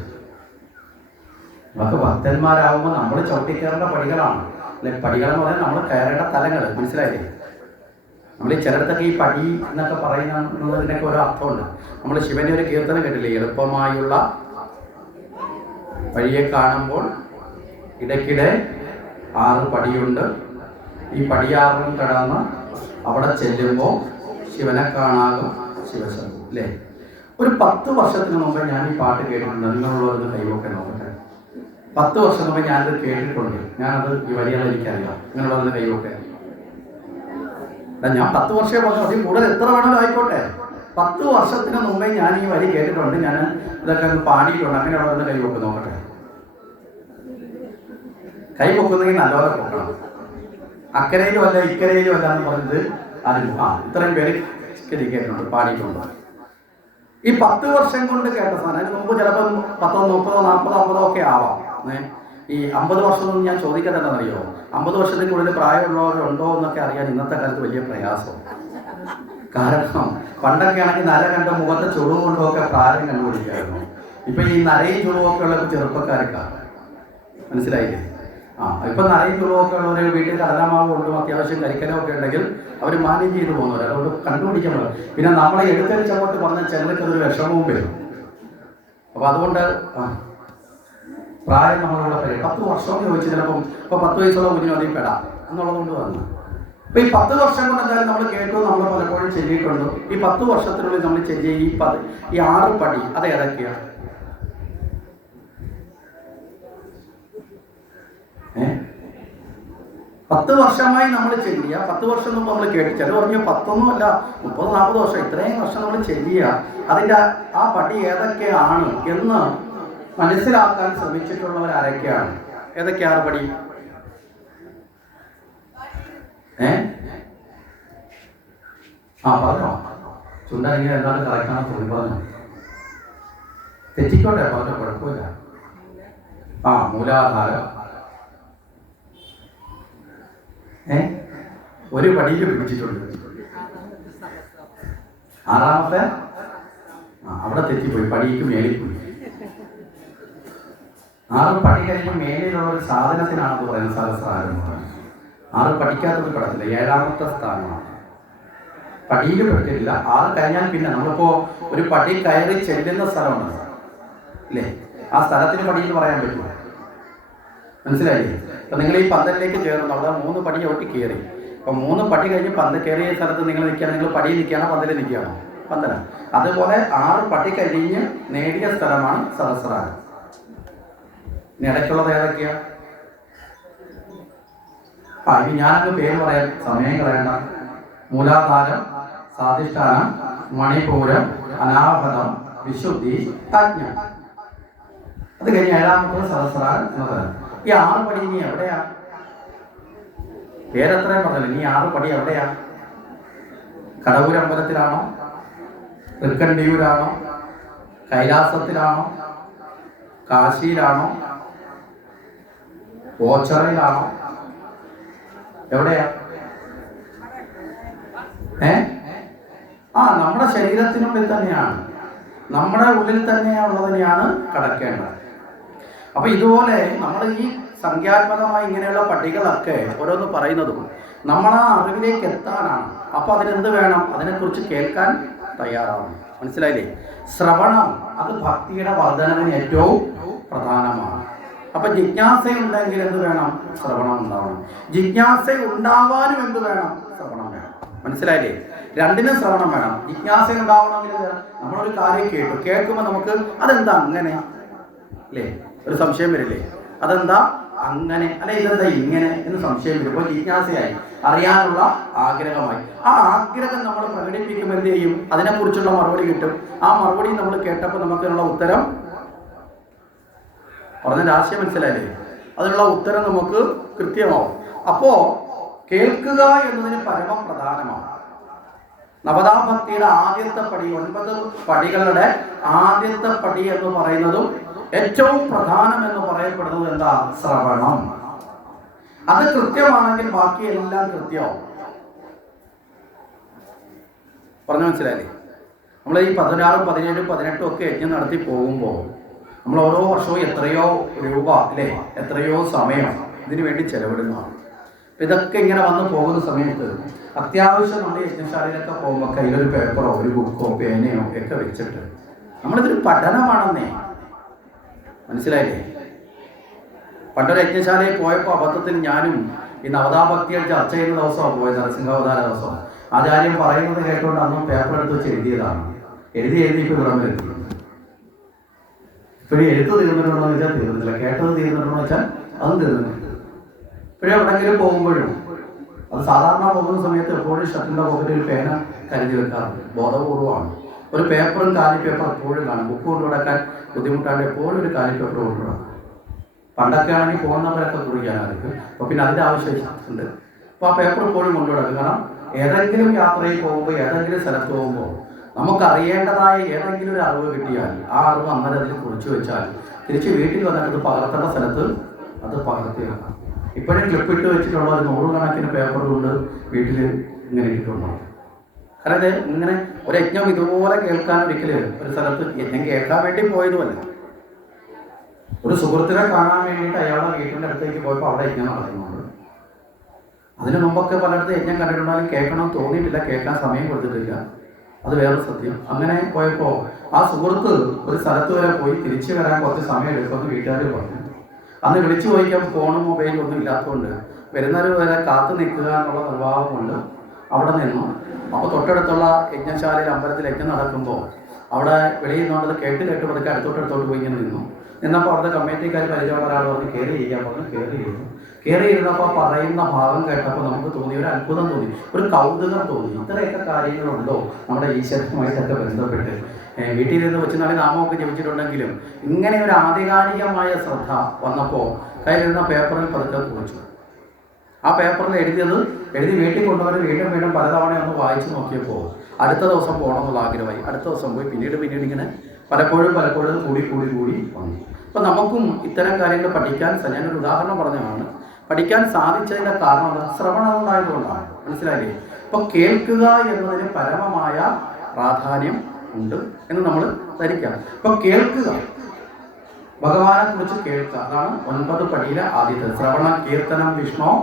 നമുക്ക് ഭക്തന്മാരാകുമ്പോൾ നമ്മൾ ചവിട്ടിക്കയറേണ്ട പടികളാണ് അല്ലെ? പടികളെന്ന് പറഞ്ഞാൽ നമ്മൾ കയറേണ്ട തലങ്ങൾ, മനസ്സിലായില്ലേ? നമ്മൾ ഈ ചിലയിടത്തൊക്കെ ഈ പടി എന്നൊക്കെ പറയുന്നതിനൊക്കെ ഓരോ അർത്ഥമുണ്ട്. നമ്മൾ ശിവന്റെ ഒരു കീർത്തനം കേട്ടില്ലേ? എളുപ്പമായുള്ള വഴിയെ കാണുമ്പോൾ ഇടയ്ക്കിടെ 6 പടിയുണ്ട്, ഈ പടിയാറും കടന്ന് അവിടെ ചെല്ലുമ്പോൾ ശിവനെ കാണാകും ശിവശംഭു, അല്ലേ? ഒരു 10 വർഷത്തിന് മുമ്പ് ഞാൻ ഈ പാട്ട് കേട്ടിട്ടുണ്ട്. നിങ്ങളുള്ളവർക്ക് കൈവൊക്കെ നോക്കട്ടെ. 10 വർഷം മുമ്പ് ഞാനത് കേട്ടിട്ടുണ്ട്. ഞാനത് ഈ വരികൾ എനിക്കറിയാം. നിങ്ങളുള്ളവർക്ക് കൈവൊക്കെ. ഞാൻ 10 വർഷമേ പറഞ്ഞു, അതിൽ കൂടുതൽ എത്ര വേണമെങ്കിലും ആയിക്കോട്ടെ. 10 വർഷത്തിന് മുമ്പേ ഞാൻ ഈ വരി കേട്ടിട്ടുണ്ട്. ഞാൻ ഇതൊക്കെ ഒന്ന് പാടിയിട്ടുണ്ട്. അങ്ങനെയുള്ളവരുടെ കൈവൊക്കെ നോക്കട്ടെ. കൈ പൊക്കുന്നെങ്കിൽ നല്ലപോലെ പൊക്കണം. അക്കരയിലും അല്ല ഇക്കരയിലും അല്ല എന്ന് പറഞ്ഞത് ആരും ഇത്രയും പേര് കേട്ടിട്ടുണ്ട്, പാടിയിട്ടുണ്ട്. ഈ 10 വർഷം കൊണ്ട് കേട്ട സാധനം. അതിന് മുമ്പ് ചിലപ്പോൾ 10, 30, 40, 50 ഒക്കെ ആവാം. ഈ 50 വർഷമൊന്നും ഞാൻ ചോദിക്കട്ടെന്നറിയോ? 50 വർഷത്തിൽ കൂടുതൽ പ്രായമുള്ളവരുണ്ടോ എന്നൊക്കെ അറിയാൻ ഇന്നത്തെ കാലത്ത് വലിയ പ്രയാസം. കാരണം പണ്ടൊക്കെ ആണെങ്കിൽ നര കണ്ട മുഖത്തെ ചുളിവ് കൊണ്ടുമൊക്കെ പ്രായം കണ്ടുപിടിക്കായിരുന്നു. ഇപ്പൊ ഈ നരയും ചുളിവൊക്കെ ഉള്ള ചെറുപ്പക്കാർക്കാണ്, മനസ്സിലായില്ലേ? ഇപ്പൊ നരയും ചുളിവൊക്കെ ഉള്ളവർ വീട്ടിൽ കടലമാവ് കൊണ്ടും അത്യാവശ്യം കരിക്കലൊക്കെ ഉണ്ടെങ്കിൽ അവർ മാനേജ് ചെയ്ത് പോകുന്നവർ, അതുകൊണ്ട് കണ്ടുപിടിക്കാൻ പറ്റും. പിന്നെ നമ്മളെ എടുത്തരിച്ചങ്ങോട്ട് പറഞ്ഞ ചിലർക്ക് അതൊരു വിഷമവും വരും. അപ്പൊ അതുകൊണ്ട് പ്രായം നമ്മളുള്ള പേര് 10 വർഷം ചോദിച്ചു. ചിലപ്പം ഇപ്പൊ 10 വയസ്സുള്ള കുഞ്ഞിനും അതിൽ പെടാം എന്നുള്ളത് കൊണ്ട് വന്നു. അപ്പൊ ഈ 10 വർഷം കൊണ്ട് എന്തായാലും നമ്മൾ കേട്ടു, നമ്മൾ പലപ്പോഴും ചെല്ലിയിട്ടുണ്ട്. ഈ 10 വർഷത്തിനുള്ളിൽ നമ്മൾ ചെല്ലിയ ഈ 6 പടി അത് ഏതൊക്കെയാണ്? 10 വർഷമായി നമ്മൾ ചെല്ലിയ, 10 വർഷം മുമ്പ് നമ്മൾ കേട്ടു. ചില പറഞ്ഞു 10 അല്ല 30, 40 വർഷം, ഇത്രയും വർഷം നമ്മൾ ചെല്ലിയ അതിൻ്റെ ആ പടി ഏതൊക്കെയാണ് എന്ന് മനസ്സിലാക്കാൻ ശ്രമിച്ചിട്ടുള്ളവർ ആരൊക്കെയാണ്? ഏതൊക്കെയാണ് പടി? പറഞ്ഞോ. ചുണ്ടങ്ങനെ എന്താണ് കറക്റ്റാണ് തോന്നി പറഞ്ഞു. തെറ്റിക്കോട്ടെ, പറഞ്ഞോ, കുഴപ്പമില്ല. മൂലാധാരം ഒരു പടിയിൽ പിടിച്ചിട്ടുണ്ട്. 6ാമത്തെ അവിടെ തെറ്റിപ്പോയി, പടിക്ക് മേലിൽ പോയി. 6 പടി കഴിഞ്ഞ് മേലിലുള്ള ഒരു സാധനത്തിനാണെന്ന് പറയുന്നത് സഹസ്രാരം. 6 പഠിക്കാത്തത് പെടത്തില്ല, 7ാമത്തെ സ്ഥാനമാണ്. പടിയിൽ പെട്ടിട്ടില്ല. 6 കഴിഞ്ഞാൽ പിന്നെ നമ്മളിപ്പോ ഒരു പടി കയറി ചെല്ലുന്ന സ്ഥലമുണ്ട് അല്ലേ? ആ സ്ഥലത്തിന് പടി എന്ന് പറയാൻ പറ്റുമോ? മനസ്സിലായില്ലേ? അപ്പൊ നിങ്ങൾ ഈ പന്തലിലേക്ക് ചേർന്നു, അവിടെ 3 പടി ചവിട്ടി കയറി. അപ്പൊ 3 പടി കഴിഞ്ഞ് കയറിയ സ്ഥലത്ത് നിങ്ങൾ നിൽക്കുകയാണ്. നിങ്ങൾ പടിയിൽ നിൽക്കുകയാണോ പന്തലിൽ നിൽക്കുകയാണോ? പന്തലാണ്. അതുപോലെ 6 പടി കഴിഞ്ഞ് നേടിയ സ്ഥലമാണ് സഹസ്രാരം. ഇനി ഇടയ്ക്കുള്ളത് ഏതൊക്കെയാ? ഇനി ഞാനങ്ങ് പേര് പറയാൻ സമയം കളയണ്ട. മൂലാധാരം, സ്വാധിഷ്ഠാനം, മണിപൂരം, അനാഹതം, വിശുദ്ധി, പ്രജ്ഞ. അത് കഴിഞ്ഞ് 7ാമത്തെ സഹസ്രാരം എന്നതാണ്. ഈ 6 പടി ഇനി എവിടെയാ? പേരെത്രയും പറഞ്ഞല്ലോ. ഇനി 6 പടി എവിടെയാ? കടവൂരമ്പലത്തിലാണോ? തൃക്കണ്ടിയൂരാണോ? കൈലാസത്തിലാണോ? കാശിയിലാണോ? ഓച്ചറയിലാണോ? എവിടെയാ? നമ്മുടെ ശരീരത്തിനുള്ളിൽ തന്നെയാണ്, നമ്മുടെ ഉള്ളിൽ തന്നെയാണുള്ളതിനെയാണ് കടക്കേണ്ടത്. അപ്പൊ ഇതുപോലെ നമ്മൾ ഈ സംഖ്യാത്മകമായി ഇങ്ങനെയുള്ള പട്ടികളൊക്കെ ഓരോന്ന് പറയുന്നതും നമ്മളാ അറിവിലേക്ക് എത്താനാണ്. അപ്പൊ അതിനെന്ത് വേണം? അതിനെക്കുറിച്ച് കേൾക്കാൻ തയ്യാറാവണം. മനസ്സിലായില്ലേ? ശ്രവണം അത് ഭക്തിയുടെ വർധനവിന് ഏറ്റവും പ്രധാനമാണ്. അപ്പൊ ജിജ്ഞാസയുണ്ടെങ്കിൽ എന്ത് വേണം? ശ്രവണം ഉണ്ടാവണം. ജിജ്ഞാസ ഉണ്ടാവാനും എന്ത് വേണം? ശ്രവണം വേണം. മനസ്സിലായില്ലേ? രണ്ടിനും ശ്രവണം വേണം. ജിജ്ഞാസ ഉണ്ടാവണമെങ്കിൽ നമ്മളൊരു കാര്യം കേൾക്കുമ്പോൾ നമുക്ക് അതെന്താ അങ്ങനെ അല്ലേ? ഒരു സംശയം വരില്ലേ? അതെന്താ അങ്ങനെ, അല്ലെ ഇതെന്താ ഇങ്ങനെ എന്ന് സംശയം വരും. അപ്പോൾ ജിജ്ഞാസയായി, അറിയാനുള്ള ആഗ്രഹമായി. ആ ആഗ്രഹം നമ്മൾ പ്രകടിപ്പിക്കുമ്പോൾ എന്ത് ചെയ്യും? അതിനെക്കുറിച്ചുള്ള മറുപടി കിട്ടും. ആ മറുപടി നമ്മൾ കേട്ടപ്പോൾ നമുക്കതിനുള്ള ഉത്തരം, പറഞ്ഞ ആശയം മനസ്സിലായില്ലേ? അതിനുള്ള ഉത്തരം നമുക്ക് കൃത്യമാവും. അപ്പോ കേൾക്കുക എന്നതിന് പരമപ്രധാനമാണ്. നവതാഭക്തിയുടെ ആദ്യത്തെ പടി, 9 പടികളുടെ ആദ്യത്തെ പടി എന്ന് പറയുന്നതും ഏറ്റവും പ്രധാനം എന്ന് പറയപ്പെടുന്നത് എന്താ? ശ്രവണം. അത് കൃത്യമാണെങ്കിൽ ബാക്കിയെല്ലാം കൃത്യമാവും. പറഞ്ഞു മനസ്സിലായില്ലേ? നമ്മൾ ഈ 16, 17, 18 ഒക്കെ യജ്ഞം നടത്തി പോകുമ്പോൾ നമ്മൾ ഓരോ വർഷവും എത്രയോ രൂപ അല്ലേ, എത്രയോ സമയം ഇതിനു വേണ്ടി ചെലവിടുന്നതാണ്. ഇതൊക്കെ ഇങ്ങനെ വന്ന് പോകുന്ന സമയത്ത് അത്യാവശ്യം നമ്മൾ യജ്ഞശാലയിലൊക്കെ പോകുമ്പോൾ കയ്യിലൊരു പേപ്പറോ ഒരു ബുക്കോ പേനയോ ഒക്കെ വെച്ചിട്ട് നമ്മളിതൊരു പഠനമാണെന്നേ, മനസ്സിലായില്ലേ? പണ്ടൊരു യജ്ഞശാലയിൽ പോയപ്പോൾ അബദ്ധത്തിൽ ഞാനും ഈ നവതാഭക്തികൾ ചർച്ച ചെയ്യുന്ന ദിവസമാണ് പോയത്, നരസിംഹാവതാര ദിവസം. ആചാര്യം പറയുന്നത് കേട്ടുകൊണ്ട് അന്നും പേപ്പർ എടുത്ത് വെച്ച് എഴുതിയതാണ്. എഴുതി ഇപ്പോൾ ഇവിടെ എത്തി. ഇപ്പോഴും എഴുത്ത് തീർന്നിട്ടുണ്ടോ എന്ന് വെച്ചാൽ തീർന്നില്ല, കേട്ടത് തീർന്നിട്ടുണ്ടോ വെച്ചാൽ അതും തീർന്നില്ല. ഇപ്പോഴും എവിടെയെങ്കിലും പോകുമ്പോഴും അത് സാധാരണ പോകുന്ന സമയത്ത് എപ്പോഴും ഷർട്ടിൻ്റെ പോക്കറ്റിൽ ഒരു പേന കരുതി വെക്കാറുണ്ട്, ബോധപൂർവമാണ്. ഒരു പേപ്പറും കാലി പേപ്പർ എപ്പോഴും കാണും. ബുക്ക് കൊണ്ടുവിടക്കാൻ ബുദ്ധിമുട്ടാണ്ട് എപ്പോഴും ഒരു കാലി പേപ്പർ കൊണ്ടുവിടാം. പണ്ടൊക്കെ ആണെങ്കിൽ പോകുന്നവരൊക്കെ കുറിക്കാനായിരിക്കും, അപ്പോൾ പിന്നെ അതിൻ്റെ ആവശ്യമുണ്ട്. അപ്പോൾ ആ പേപ്പർ എപ്പോഴും കൊണ്ടുവിടക്കും. കാരണം ഏതെങ്കിലും യാത്രയിൽ പോകുമ്പോൾ, ഏതെങ്കിലും സ്ഥലത്ത് പോകുമ്പോൾ നമുക്കറിയേണ്ടതായ ഏതെങ്കിലും ഒരു അറിവ് കിട്ടിയാൽ ആ അറിവ് അന്നേരം അതിൽ കുറിച്ച് വെച്ചാൽ തിരിച്ച് വീട്ടിൽ വന്നിട്ട് പകർത്തേണ്ട സ്ഥലത്ത് അത് പകർത്തി വെക്കാം. ഇപ്പോഴും ക്ലിപ്പിട്ട് വെച്ചിട്ടുള്ള ഒരു 100 കണക്കിന് പേപ്പറുകൊണ്ട് വീട്ടിൽ ഇങ്ങനെ ഇട്ടിട്ടുണ്ടാവും. കാരണം ഇത് ഇങ്ങനെ ഒരു യജ്ഞം ഇതുപോലെ കേൾക്കാൻ ഒരിക്കലും ഒരു സ്ഥലത്ത് യജ്ഞം കേൾക്കാൻ വേണ്ടി പോയതുമല്ല. ഒരു സുഹൃത്തിനെ കാണാൻ വേണ്ടിയിട്ട് അയാളുടെ വീട്ടിൻ്റെ അടുത്തേക്ക് പോയപ്പോൾ അവിടെ യജ്ഞം നടക്കുന്നുണ്ട്. അതിനു മുമ്പൊക്കെ പലയിടത്ത് യജ്ഞം കണ്ടിട്ടുണ്ടാലും കേൾക്കണം തോന്നിയിട്ടില്ല, കേൾക്കാൻ സമയം കൊടുത്തിട്ടില്ല. അത് വേറെ സത്യം. അങ്ങനെ പോയപ്പോൾ ആ സുഹൃത്ത് ഒരു സ്ഥലത്ത് വരെ പോയി തിരിച്ചു വരാൻ കുറച്ച് സമയം എടുക്കുമെന്ന് വീട്ടുകാർ പറഞ്ഞു. അന്ന് വിളിച്ചു ചോദിക്കാൻ ഫോണും മൊബൈലും ഒന്നും ഇല്ലാത്തതുകൊണ്ട് വരുന്നവർ വരെ കാത്തു നിൽക്കുക എന്നുള്ള നിർവാഹം കൊണ്ട് അവിടെ നിന്നു. അപ്പോൾ തൊട്ടടുത്തുള്ള യജ്ഞശാലയിൽ അമ്പലത്തിൽ യജ്ഞം നടക്കുമ്പോൾ അവിടെ വെളിയിൽ നിന്നുകൊണ്ടത് കേട്ട് പതുക്കെ അടുത്തോട്ട് പോയി ഇങ്ങനെ നിന്നപ്പോൾ അവിടുത്തെ കമ്മിറ്റിക്കാർ പരിചയമുള്ള ഒരാൾ പറഞ്ഞ് കയറി ചെയ്യാൻ പറഞ്ഞു. കയറി ഇരുന്നപ്പോൾ പറയുന്ന ഭാഗം കേട്ടപ്പോൾ നമുക്ക് തോന്നി, ഒരു അത്ഭുതം തോന്നി, ഒരു കൗതുകം തോന്നി. ഇത്രയൊക്കെ കാര്യങ്ങളുണ്ടോ നമ്മുടെ ഈശ്വരനുമായിട്ടൊക്കെ ബന്ധപ്പെട്ട്. വീട്ടിൽ നിന്ന് വെച്ചുനാളി നാമമൊക്കെ ജപിച്ചിട്ടുണ്ടെങ്കിലും ഇങ്ങനെ ഒരു ആധികാരികമായ ശ്രദ്ധ വന്നപ്പോൾ കയ്യിലിരുന്ന പേപ്പറിൽ പതുക്കെ കുറിച്ചു. ആ പേപ്പറിൽ എഴുതി വീട്ടിൽ കൊണ്ടുവന്ന് വീണ്ടും പലതവണ ഒന്ന് വായിച്ചു നോക്കിയപ്പോൾ അടുത്ത ദിവസം പോകണമെന്നുള്ള ആഗ്രഹമായി. അടുത്ത ദിവസം പോയി പിന്നീട് ഇങ്ങനെ പലപ്പോഴും കൂടി വന്നു. അപ്പോൾ നമുക്കും ഇത്തരം കാര്യങ്ങൾ പഠിക്കാൻ, ഞാനൊരു ഉദാഹരണം പറഞ്ഞതാണ്, പഠിക്കാൻ സാധിച്ചതിൻ്റെ കാരണം ശ്രവണം ഉണ്ടായതുകൊണ്ടാണ്. മനസ്സിലായില്ലേ? അപ്പോൾ കേൾക്കുക എന്നതിന് പരമമായ പ്രാധാന്യം ഉണ്ട് എന്ന് നമ്മൾ ധരിക്കാം. അപ്പോൾ കേൾക്കുക, ഭഗവാനെ കുറിച്ച് കേൾക്കുക, അതാണ് 9 പടിയിലെ ആദ്യത്തെ. ശ്രവണം, കീർത്തനം, വിഷ്ണു,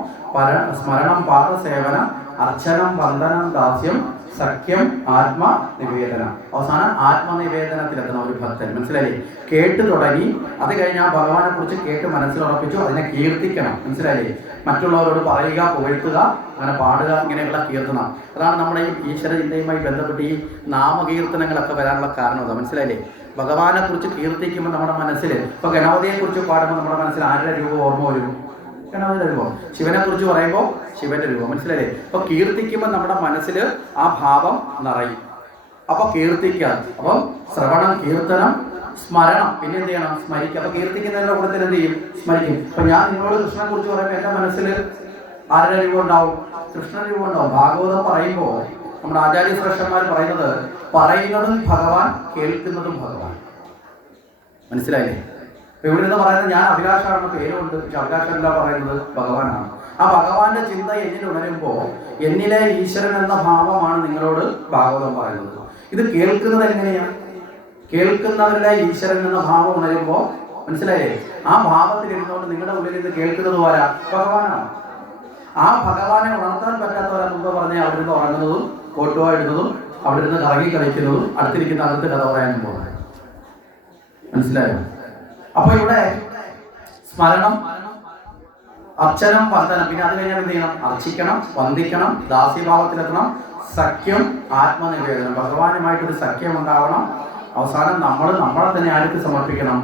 സ്മരണം, പാദസേവന, അർച്ചനം, വന്ദനം, ദാസ്യം, സഖ്യം, ആത്മനിവേദനം. അവസാനം ആത്മനിവേദനത്തിലെത്തണം ഒരു ഭക്തൻ. മനസ്സിലായില്ലേ? കേട്ട് തുടങ്ങി, അത് കഴിഞ്ഞ് ആ ഭഗവാനെ കുറിച്ച് കേട്ട് മനസ്സിലുറപ്പിച്ചു, അതിനെ കീർത്തിക്കണം. മനസ്സിലായില്ലേ? മറ്റുള്ളവരോട് പറയുക, പുകഴ്ത്തുക, അങ്ങനെ പാടുക, ഇങ്ങനെയുള്ള കീർത്തനം. അതാണ് നമ്മുടെ ഈ ഈശ്വര ചിന്തയുമായി ബന്ധപ്പെട്ട് ഈ നാമകീർത്തനങ്ങളൊക്കെ വരാനുള്ള കാരണം. അതാ. മനസ്സിലായില്ലേ? ഭഗവാനെ കുറിച്ച് കീർത്തിക്കുമ്പോൾ നമ്മുടെ മനസ്സിൽ, ഇപ്പോൾ ഗണപതിയെ കുറിച്ച് പാടുമ്പോൾ നമ്മുടെ മനസ്സിൽ ആരുടെ രൂപം ഓർമ്മ വരും? ഗണപതിയുടെ രൂപം. ശിവനെ കുറിച്ച് പറയുമ്പോൾ ശിവന്റെ രൂപം. മനസ്സിലായില്ലേ? അപ്പോൾ കീർത്തിക്കുമ്പോൾ നമ്മുടെ മനസ്സിൽ ആ ഭാവം നിറയും. അപ്പോൾ കീർത്തിക്കുക. അപ്പം ശ്രവണം, കീർത്തനം, സ്മരണം, പിന്നെ എന്ത് ചെയ്യണം? സ്മരിക്കുക. അപ്പോൾ കീർത്തിക്കുന്നതിൻ്റെ കൂട്ടത്തിൽ എന്ത് ചെയ്യും? സ്മരിക്കും. അപ്പോൾ ഞാൻ നിങ്ങളോട് കൃഷ്ണനെ കുറിച്ച് പറയുമ്പോൾ എൻ്റെ മനസ്സിൽ ആരുടെ രൂപം ഉണ്ടാവും? കൃഷ്ണൻ രൂപം ഉണ്ടാവും. ഭാഗവതം പറയുമ്പോൾ നമ്മുടെ ആചാര്യശ്രേഷ്ഠന്മാർ പറയുന്നതും ഭഗവാൻ, കേൾക്കുന്നതും ഭഗവാൻ. മനസ്സിലായില്ലേ? ഇവിടെ നിന്ന് പറയുന്നത് ഞാൻ അഭിലാഷാണെന്ന് പേരുണ്ട്, പക്ഷെ അഭിലാഷമല്ല പറയുന്നത് ഭഗവാനാണ്. ആ ഭഗവാന്റെ ചിന്ത എന്നിൽ ഉണരുമ്പോൾ എന്നിലെ ഈശ്വരൻ എന്ന ഭാവമാണ് നിങ്ങളോട് ഭാഗവതം പറയുന്നത്. ഇത് കേൾക്കുന്നത് എങ്ങനെയാണ്? കേൾക്കുന്നവരിലെ ഈശ്വരൻ എന്ന ഭാവം ഉണരുമ്പോൾ, മനസ്സിലായില്ലേ? ആ ഭാവത്തിൽ ഇരുന്നുകൊണ്ട് നിങ്ങളുടെ ഉള്ളിൽ നിന്ന് കേൾക്കുന്നത് പോരാ, ഭഗവാനാണ്. ആ ഭഗവാനെ ഉണർത്താൻ പറ്റാത്തവരാ മുമ്പ് പറഞ്ഞ അവിടെ നിന്ന് ഉറങ്ങുന്നതും കോട്ടുവാ ഇടുന്നതും അവിടെ നിന്ന് കറങ്ങി കളിക്കുന്നതും അടുത്തിരിക്കുന്ന അകത്ത് കഥ പറയാനും പോകുന്നത്. മനസ്സിലായോ? അപ്പൊ ഇവിടെ സ്മരണം, അർച്ചനം, വന്ദനം, പിന്നെ അത് കഴിഞ്ഞാൽ എന്ത് ചെയ്യണം? അർച്ചിക്കണം, വന്ദിക്കണം, ദാസ്യഭാവത്തിലെത്തണം, സഖ്യം, ആത്മനിവേദനം. ഭഗവാനുമായിട്ടൊരു സഖ്യം ഉണ്ടാവണം. അവസാനം നമ്മളെ തന്നെ ആർക്ക് സമർപ്പിക്കണം?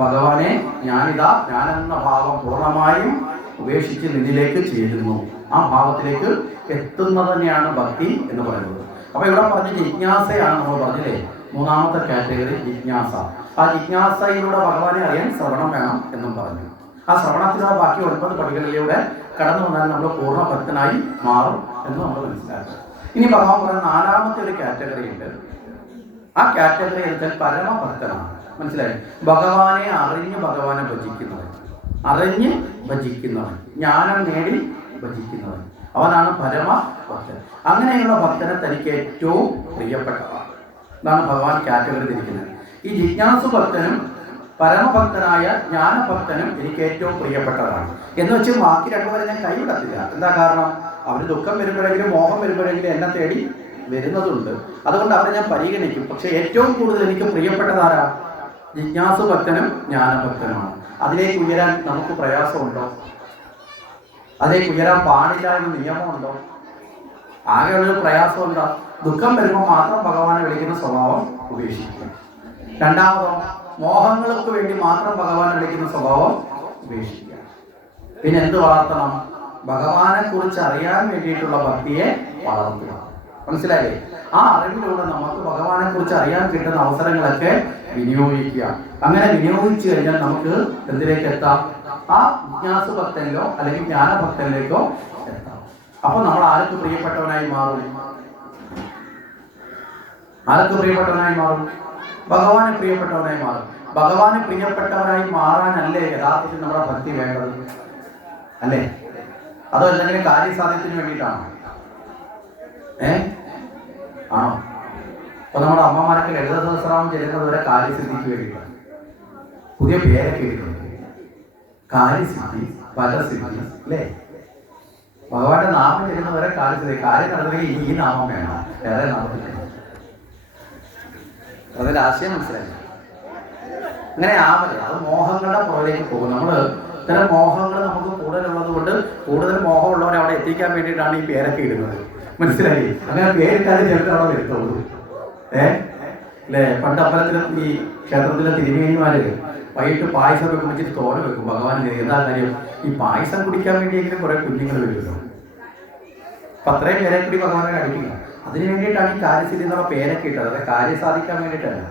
ഭഗവാനെ, ഞാനെന്ന ഭാവം പൂർണ്ണമായും ഉപേക്ഷിച്ച് നിന്നിലേക്ക് ചേരുന്നു. ആ ഭാവത്തിലേക്ക് എത്തുന്നത് തന്നെയാണ് ഭക്തി എന്ന് പറയുന്നത്. അപ്പൊ ഇവിടെ പറഞ്ഞ ജിജ്ഞാസയാണ് നമ്മൾ പറഞ്ഞില്ലേ, 3ാമത്തെ കാറ്റഗറി ജിജ്ഞാസ. ആ ജിജ്ഞാസയിലൂടെ ഭഗവാനെ അറിയാൻ ശ്രവണം വേണം എന്നും പറഞ്ഞു. ആ ശ്രവണത്തിലൂടെ ബാക്കി 9 പടികളിലൂടെ കടന്നു വന്നാൽ നമ്മൾ പൂർണ്ണ ഭക്തനായി മാറും എന്ന് നമ്മൾ മനസ്സിലാക്കുക. ഇനി ഭഗവാൻ പറയുന്ന 4ാമത്തെ ഒരു കാറ്റഗറി ഉണ്ട്. ആ കാറ്റഗറി വെച്ചാൽ പരമഭക്തനാണ്. മനസ്സിലായി? ഭഗവാനെ അറിഞ്ഞ് ഭഗവാനെ ഭജിക്കുന്നവൻ, ജ്ഞാനം നേടി ഭജിക്കുന്നവൻ. അവനാണ് പരമഭക്തൻ. അങ്ങനെയുള്ള ഭക്തനെ തനിക്ക് ഏറ്റവും പ്രിയപ്പെട്ടതാണ്. ഇതാണ് ഭഗവാൻ കാറ്റഗറി തിരിക്കുന്നത്. ഈ ജിജ്ഞാസു ഭക്തനും പരമഭക്തനായ ജ്ഞാനഭക്തനും എനിക്ക് ഏറ്റവും പ്രിയപ്പെട്ടതാണ് എന്ന് വെച്ച് ബാക്കി രണ്ടുപേരെ ഞാൻ കൈവിടത്തില്ല. എന്താ കാരണം? അവർ ദുഃഖം വരുമ്പോഴെങ്കിലും മോഹം വരുമ്പോഴെങ്കിലും എന്നെ തേടി വരുന്നതുണ്ട്. അതുകൊണ്ട് അവരെ ഞാൻ പരിഗണിക്കും. പക്ഷെ ഏറ്റവും കൂടുതൽ എനിക്ക് പ്രിയപ്പെട്ടതാരാ? ജിജ്ഞാസു ഭക്തനും ജ്ഞാനഭക്തനുമാണ്. അതിലേക്ക് ഉയരാൻ നമുക്ക് പ്രയാസമുണ്ടോ? അതിലേക്ക് ഉയരാൻ പാടില്ല എന്ന് നിയമമുണ്ടോ? ആകെയുള്ളൊരു പ്രയാസം എന്താ? ദുഃഖം വരുമ്പോൾ മാത്രം ഭഗവാനെ വിളിക്കുന്ന സ്വഭാവം ഉപേക്ഷിക്കുക. രണ്ടാമതോ, മോഹങ്ങൾക്ക് വേണ്ടി മാത്രം ഭഗവാനെ വിളിക്കുന്ന സ്വഭാവം ഉപേക്ഷിക്കുക. പിന്നെ എന്ത് വളർത്തണം? ഭഗവാനെ കുറിച്ച് അറിയാൻ വേണ്ടിയിട്ടുള്ള ഭക്തിയെ വളർത്തുക. മനസ്സിലായില്ലേ? ആ അറിവിലൂടെ നമുക്ക് ഭഗവാനെ കുറിച്ച് അറിയാൻ കിട്ടുന്ന അവസരങ്ങളൊക്കെ വിനിയോഗിക്കുക. അങ്ങനെ വിനിയോഗിച്ചു കഴിഞ്ഞാൽ നമുക്ക് എന്തിലേക്ക് എത്താം? ആ ജിജ്ഞാസു ഭക്തനിലോ അല്ലെങ്കിൽ ജ്ഞാനഭക്തനിലേക്കോ എത്താം. അപ്പൊ നമ്മൾ ആർക്ക് പ്രിയപ്പെട്ടവനായി മാറും? ആർക്ക് പ്രിയപ്പെട്ടവനായി മാറും? ഭഗവാന് പ്രിയപ്പെട്ടവനായി മാറും. ഭഗവാന് പ്രിയപ്പെട്ടവനായി മാറാനല്ലേ യഥാർത്ഥത്തിൽ നമ്മുടെ ഭക്തി വേണ്ടത്? അല്ലേ? അതോ എന്തെങ്കിലും കാര്യസാധ്യത്തിന് വേണ്ടിയിട്ടാണോ? ആണോ? അപ്പൊ നമ്മുടെ അമ്മമാരൊക്കെ ലളിത സഹസ്രനാമം ചെല്ലുന്നത് വരെ കാര്യസിദ്ധിക്ക് വേണ്ടിയിട്ടാണ്. പുതിയ പേരൊക്കെ ഇരിക്കുന്നത് കാര്യസിദ്ധി, ഫലസിദ്ധി, അല്ലേ? ഭഗവാന്റെ നാമം ചെല്ലുന്നവരെ കാര്യസിദ്ധി. കാര്യം നടന്നില്ലെങ്കിൽ ഈ നാമം വേണം, വേറെ നാമത്തിൽ. അതിൽ ആശയം മനസ്സിലായി? അങ്ങനെ ആവല്ലേ. അത് മോഹങ്ങളുടെ പുറകിലേക്ക് പോകും. നമ്മൾ ഇത്തരം മോഹങ്ങൾ നമുക്ക് കൂടുതലുള്ളത് കൊണ്ട് കൂടുതൽ മോഹമുള്ളവരെ അവിടെ എത്തിക്കാൻ വേണ്ടിയിട്ടാണ് ഈ പേരൊക്കെ ഇടുന്നത്. മനസ്സിലായി? അങ്ങനെ പേരിട്ടാൽ ചിലപ്പോൾ അവിടെ വരുത്തുള്ളൂ. അല്ലേ? പണ്ട് അമ്പലത്തിലും ഈ ക്ഷേത്രത്തിലെ തിരുമേനിമാര് വൈകിട്ട് പായസം ഒക്കെ കുടിച്ചിട്ട് തോര വെക്കും ഭഗവാന്. എന്താ കാര്യം? ഈ പായസം കുടിക്കാൻ വേണ്ടിയെങ്കിലും കുറെ കുഞ്ഞുങ്ങൾ വരുമല്ലോ. അപ്പൊ അത്രയും പേരെ കൂടി ഭഗവാനെ അടിക്കുക. അതിന് വേണ്ടിയിട്ടാണ് ഈ കാര്യസിദ്ധി എന്നുള്ള പേരൊക്കെ ഇട്ടത്. അത് കാര്യം സാധിക്കാൻ വേണ്ടിയിട്ടല്ല,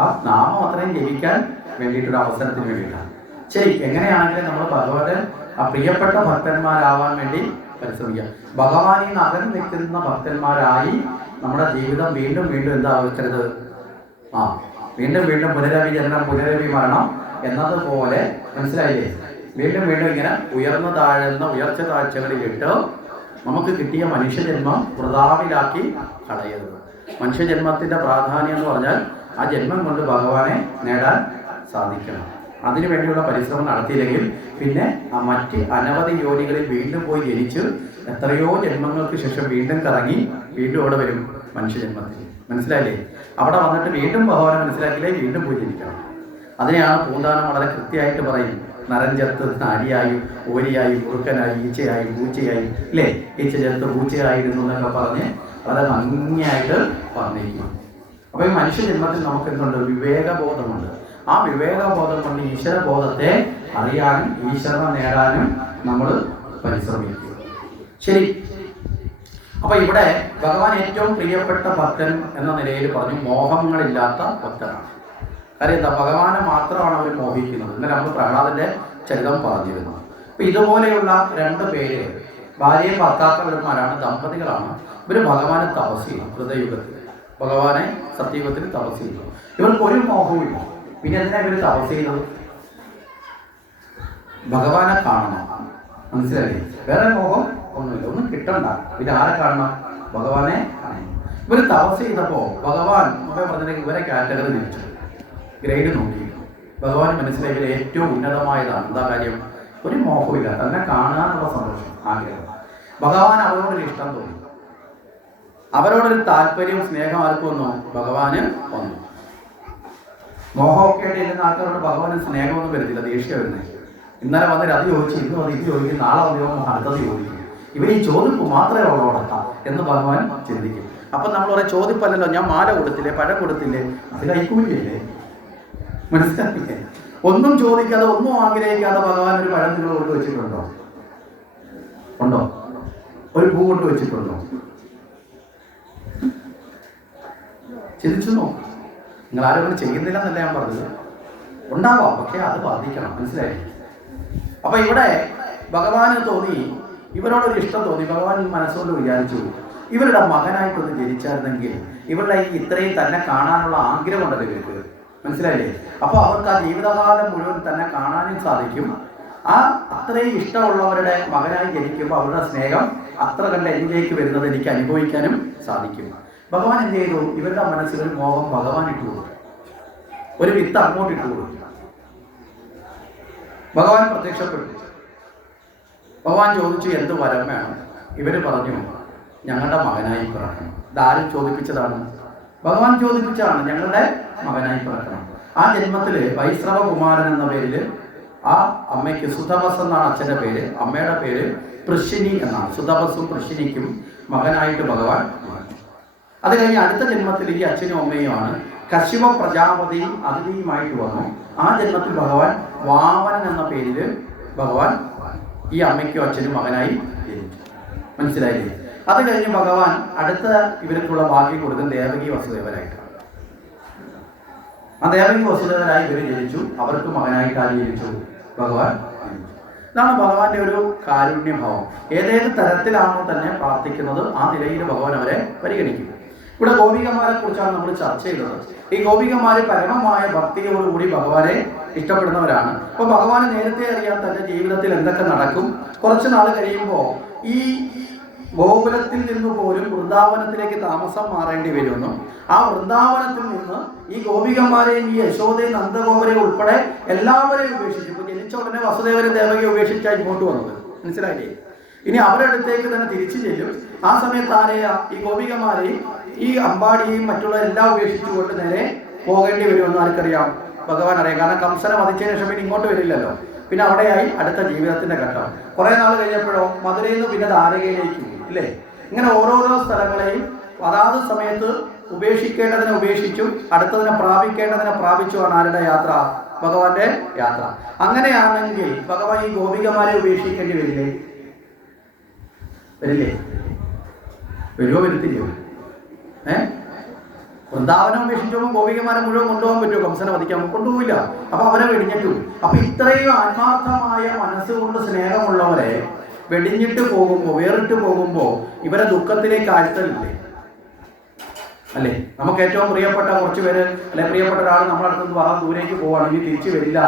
ആ നാമം അത്രയും ജപിക്കാൻ വേണ്ടിയിട്ടൊരു അവസരത്തിന് വേണ്ടിയിട്ടാണ്. ശരി, എങ്ങനെയാണെങ്കിലും നമ്മൾ ഭഗവാന് ആ പ്രിയപ്പെട്ട ഭക്തന്മാരാവാൻ വേണ്ടി പരിശ്രമിക്കുക. ഭഗവാനിൽ നിന്ന് അകന്നു നിൽക്കുന്ന ഭക്തന്മാരായി നമ്മുടെ ജീവിതം വീണ്ടും വീണ്ടും എന്താ ആവശ്യരുത്? വീണ്ടും വീണ്ടും പുനരവി ജനനം പുനരവി മരണം എന്നതുപോലെ, മനസ്സിലായില്ലേ? വീണ്ടും വീണ്ടും ഇങ്ങനെ ഉയർന്നു താഴുന്ന ഉയർച്ച താഴ്ചകളിലിട്ട് നമുക്ക് കിട്ടിയ മനുഷ്യജന്മം വൃഥാവിലാക്കി കളയരുത്. മനുഷ്യജന്മത്തിന്റെ പ്രാധാന്യം എന്ന് പറഞ്ഞാൽ ആ ജന്മം കൊണ്ട് ഭഗവാനെ നേടാൻ സാധിക്കണം. അതിനു വേണ്ടിയുള്ള പരിശ്രമം നടത്തിയില്ലെങ്കിൽ പിന്നെ ആ മറ്റ് അനവധി യോനികളിൽ വീണ്ടും പോയി ജനിച്ച് എത്രയോ ജന്മങ്ങൾക്ക് ശേഷം വീണ്ടും കറങ്ങി വീണ്ടും അവിടെ വരും മനുഷ്യജന്മത്തിൽ. മനസ്സിലായില്ലേ? അവിടെ വന്നിട്ട് വീണ്ടും ഭഗവാനെ മനസ്സിലാക്കില്ലേ വീണ്ടും പോയി ജനിക്കണം. അതിനെയാണ് പൂന്താനം വളരെ കൃത്യമായിട്ട് പറയും. നരൻ ചേർത്ത് നാരിയായും ഓരിയായും മുറുക്കനായി ഈച്ചയായും പൂച്ചയായും, ഇല്ലേ? ഈച്ച ചേർത്ത് പൂച്ചയായിരുന്നു എന്നൊക്കെ പറഞ്ഞ് വളരെ ഭംഗിയായിട്ട് പറഞ്ഞിരിക്കും. അപ്പൊ ഈ മനുഷ്യജന്മത്തിൽ നമുക്ക് എന്തുണ്ട്? വിവേകബോധമുണ്ട്. ആ വിവേകബോധം കൊണ്ട് ഈശ്വരബോധത്തെ അറിയാനും ഈശ്വരനെ നേടാനും നമ്മൾ പരിശ്രമിക്കുക. ശരി, അപ്പൊ ഇവിടെ ഭഗവാൻ ഏറ്റവും പ്രിയപ്പെട്ട ഭക്തൻ എന്ന നിലയിൽ പറഞ്ഞു മോഹങ്ങളില്ലാത്ത ഭക്തനാണ്. കാര്യം എന്താ? ഭഗവാനെ മാത്രമാണ് അവർ മോഹിക്കുന്നത്. ഇന്നലെ നമ്മൾ പ്രഹ്ലാദന്റെ ചരിതം പറഞ്ഞിരുന്നു. അപ്പൊ ഇതുപോലെയുള്ള രണ്ട് പേര് ഭാര്യയും ഭർത്താക്കന്മാരാണ്, ദമ്പതികളാണ്. ഇവർ ഭഗവാനെ തപസ് ചെയ്തു. ഹൃദയുഗത്തിൽ ഭഗവാനെ സത്യയുഗത്തിൽ തപസ് ചെയ്തു. ഇവർക്ക് ഒരു മോഹവുമില്ല. പിന്നെ എന്തിനാ ഇവർ തപസ് ചെയ്തത്? ഭഗവാനെ കാണണം. മനസ്സിലായില്ലേ? വേറെ മോഹം ഒന്നുമില്ല, ഒന്നും കിട്ടണ്ട. പിന്നെ ആരെ കാണണം? ഭഗവാനെ കാണണം. ഇവർ തപസ് ചെയ്തപ്പോ ഭഗവാൻ പറഞ്ഞിട്ടുണ്ടെങ്കിൽ ഇവരെ കാറ്റഗറി തിരിച്ചു, ഗ്രേഡ് നോക്കി. ഭഗവാൻ മനസ്സിലായി ഇവരെ ഏറ്റവും ഉന്നതമായതാണ്. എന്താ കാര്യം? ഒരു മോഹമില്ല, തന്നെ കാണാനുള്ള സന്തോഷം, ആഗ്രഹം. ഭഗവാൻ അവരോടൊരു ഇഷ്ടം തോന്നി, അവരോടൊരു താല്പര്യവും സ്നേഹം ആർക്കും വന്നു? ഭഗവാന് വന്നു. മോഹമൊക്കെ ആയിട്ട് ഇരുന്ന ആൾക്കാരോട് ഭഗവാന് സ്നേഹമൊന്നും വരുന്നില്ല, ദേഷ്യം വരുന്നത്. ഇന്നലെ വന്നിട്ട് അത് ചോദിച്ചു, ഇന്ന് വന്ന് ഇത് ചോദിക്കും, നാളെ വന്ന് അടുത്തത് ചോദിക്കും. ഇവർ ഈ ചോദിപ്പ് മാത്രമേ ഉള്ളോടത്താം എന്ന് ഭഗവാൻ ചിന്തിക്കും. അപ്പം നമ്മൾ പറയാം, ചോദിപ്പല്ലല്ലോ, ഞാൻ മാല കൊടുത്തില്ലേ, പഴം കൊടുത്തില്ലേ, അത് കൈക്കൂലിയല്ലേ? മനസ്സിലാക്കില്ലേ? ഒന്നും ചോദിക്കാതെ ഒന്നും ആഗ്രഹിക്കാതെ ഭഗവാൻ ഒരു പഴം നിങ്ങൾ കൊണ്ടുവച്ചിട്ടുണ്ടോ? ഉണ്ടോ? ഒരു പൂ കൊണ്ടുവച്ചിട്ടുണ്ടോ? ചിന്തിച്ചു നോക്കും. നിങ്ങൾ ആരും ചെയ്യുന്നില്ല എന്നല്ല ഞാൻ പറഞ്ഞത്. ഉണ്ടാവാം, പക്ഷെ അത് ബാധിക്കണം. മനസ്സിലായി? അപ്പൊ ഇവിടെ ഭഗവാന് തോന്നി, ഇവരോടൊരു ഇഷ്ടം തോന്നി. ഭഗവാൻ മനസ്സുകൊണ്ട് വിചാരിച്ചു, ഇവരുടെ മകനായിട്ടൊന്ന് ജനിച്ചായിരുന്നെങ്കിൽ ഇവരുടെ ഈ ഇത്രയും തന്നെ കാണാനുള്ള ആഗ്രഹം ഉണ്ടല്ലോ ഇവർക്ക്. മനസ്സിലായില്ലേ? അപ്പോൾ അവർക്ക് ആ ജീവിതകാലം മുഴുവൻ തന്നെ കാണാനും സാധിക്കും. ആ അത്രയും ഇഷ്ടമുള്ളവരുടെ മകനായി ജനിക്കുമ്പോൾ അവരുടെ സ്നേഹം അത്ര കണ്ട് എന്നിലേക്ക് വരുന്നത് എനിക്ക് അനുഭവിക്കാനും സാധിക്കും. ഭഗവാൻ എന്ത് ചെയ്തു? ഇവരുടെ മനസ്സിൽ ഒരു മോഹം ഭഗവാൻ ഇട്ടു കൊടുത്തു, ഒരു വിത്ത് അങ്ങോട്ട് ഇട്ടു കൊടുത്തു. ഭഗവാൻ പ്രത്യക്ഷപ്പെട്ടു. ഭഗവാൻ ചോദിച്ചു, എന്ത് വരം വേണം? ഇവര് പറഞ്ഞു, ഞങ്ങളുടെ മകനായി പിറക്കണം. ഇതാരും ചോദിപ്പിച്ചതാണ്? ഭഗവാൻ ചോദിപ്പിച്ചതാണ്, ഞങ്ങളുടെ മകനായി പിറക്കണം. ആ ജന്മത്തില് വൈശ്രവ കുമാരൻ എന്ന പേരില് ആ അമ്മയ്ക്ക് സുതപസ് എന്നാണ് അച്ഛൻ്റെ പേര്, അമ്മയുടെ പേര് പൃശ്ശിനി എന്നാണ്. സുതപസ്സും പൃശ്ശിനിക്കും മകനായിട്ട് ഭഗവാൻ. അത് കഴിഞ്ഞ് അടുത്ത ജന്മത്തിൽ ഈ അച്ഛനും അമ്മയുമാണ് കശ്യപ പ്രജാപതിയും അതിഥിയുമായിട്ട് വന്നു. ആ ജന്മത്തിൽ ഭഗവാൻ വാമനൻ എന്ന പേരിൽ ഭഗവാൻ ഈ അമ്മയ്ക്കും അച്ഛനും മകനായി ജനിച്ചു. മനസ്സിലായില്ലേ? അത് കഴിഞ്ഞ് ഭഗവാൻ അടുത്ത ഇവർക്കുള്ള ഭാഗ്യം കൊടുക്കും ദേവകി വസുദേവരായിട്ടാണ്. ആ ദേവകി വസുദേവരായി ഇവർ ജനിച്ചു. അവർക്ക് മകനായിട്ട് ആര് ജനിച്ചു? ഭഗവാൻ. ഇതാണ് ഭഗവാന്റെ ഒരു കാരുണ്യഭാവം. ഏതേത് തരത്തിലാണോ തന്നെ പ്രാർത്ഥിക്കുന്നത് ആ നിലയിൽ ഭഗവാൻ അവരെ പരിഗണിക്കും. ഇവിടെ ഗോപികമാരെ കുറിച്ചാണ് നമ്മൾ ചർച്ച ചെയ്തത്. ഈ ഗോപികമാര് പരമമായ ഭക്തിയോടുകൂടി ഭഗവാനെ ഇഷ്ടപ്പെടുന്നവരാണ്. അപ്പൊ ഭഗവാനെ നേരത്തെ അറിയാൻ തന്റെ ജീവിതത്തിൽ എന്തൊക്കെ നടക്കും. കുറച്ചു നാൾ കഴിയുമ്പോൾ ഈ ഗോകുലത്തിൽ നിന്ന് പോലും വൃന്ദാവനത്തിലേക്ക് താമസം മാറേണ്ടി വരുമെന്നും ആ വൃന്ദാവനത്തിൽ നിന്ന് ഈ ഗോപികമാരെയും ഈ യശോദയും നന്ദഗോപരെയും ഉൾപ്പെടെ എല്ലാവരെയും ഉപേക്ഷിച്ചു. ഇപ്പൊ ജനിച്ച ഉടനെ വസുദേവരെ ദേവകയെ ഉപേക്ഷിച്ചാണ് ഇങ്ങോട്ട് വന്നത്. മനസ്സിലായില്ലേ? ഇനി അവരുടെ അടുത്തേക്ക് തന്നെ തിരിച്ചു ചെല്ലും. ആ സമയത്ത് ആരെയാ? ഈ ഗോപികമാരെയും ഈ അമ്പാടിയെയും മറ്റുള്ള എല്ലാം ഉപേക്ഷിച്ചുകൊണ്ട് നേരെ പോകേണ്ടി വരുമെന്ന് ആർക്കറിയാം? ഭഗവാൻ അറിയാം. കാരണം കംസനെ വധിച്ചതിന് ശേഷം പിന്നെ ഇങ്ങോട്ട് വരില്ലല്ലോ. പിന്നെ അവിടെയായി അടുത്ത ജീവിതത്തിന്റെ ഘട്ടം. കുറെ നാൾ കഴിഞ്ഞപ്പോഴോ മധുരയിൽ നിന്ന് പിന്നെ ദ്വാരകയിലേക്ക് ഇല്ലേ? ഇങ്ങനെ ഓരോരോ സ്ഥലങ്ങളെയും അതാത് സമയത്ത് ഉപേക്ഷിക്കേണ്ടതിനെ ഉപേക്ഷിച്ചും അടുത്തതിനെ പ്രാപിക്കേണ്ടതിനെ പ്രാപിച്ചുമാണ് ആരുടെ യാത്ര? ഭഗവാന്റെ യാത്ര. അങ്ങനെയാണെങ്കിൽ ഭഗവാൻ ഈ ഗോപികമാരെ ഉപേക്ഷിക്കേണ്ടി വരില്ലേ? വരില്ലേ? വരുമോ? വരുത്തില്ലയോ? വൃന്ദാവനം ഉപേക്ഷിച്ചപ്പോൾ ഗോപികമാരെ മുഴുവൻ കൊണ്ടുപോകാൻ പറ്റുമോ? കംസനെ വധിക്കാൻ കൊണ്ടുപോയില്ല. അപ്പൊ അവരെ വെടിഞ്ഞിട്ടു. അപ്പൊ ഇത്രയും ആത്മാർത്ഥമായ മനസ്സുകൊണ്ട് സ്നേഹമുള്ളവരെ വെടിഞ്ഞിട്ട് പോകുമ്പോൾ, വേറിട്ട് പോകുമ്പോൾ ഇവരെ ദുഃഖത്തിലേക്ക് ആഴ്ത്തലില്ലേ? അല്ലേ? നമുക്ക് ഏറ്റവും പ്രിയപ്പെട്ട കുറച്ച് പേര് അല്ലെ, പ്രിയപ്പെട്ട ഒരാൾ നമ്മുടെ അടുത്തുനിന്ന് വളരെ ദൂരേക്ക് പോവുകയാണെങ്കിൽ തിരിച്ചു വരില്ല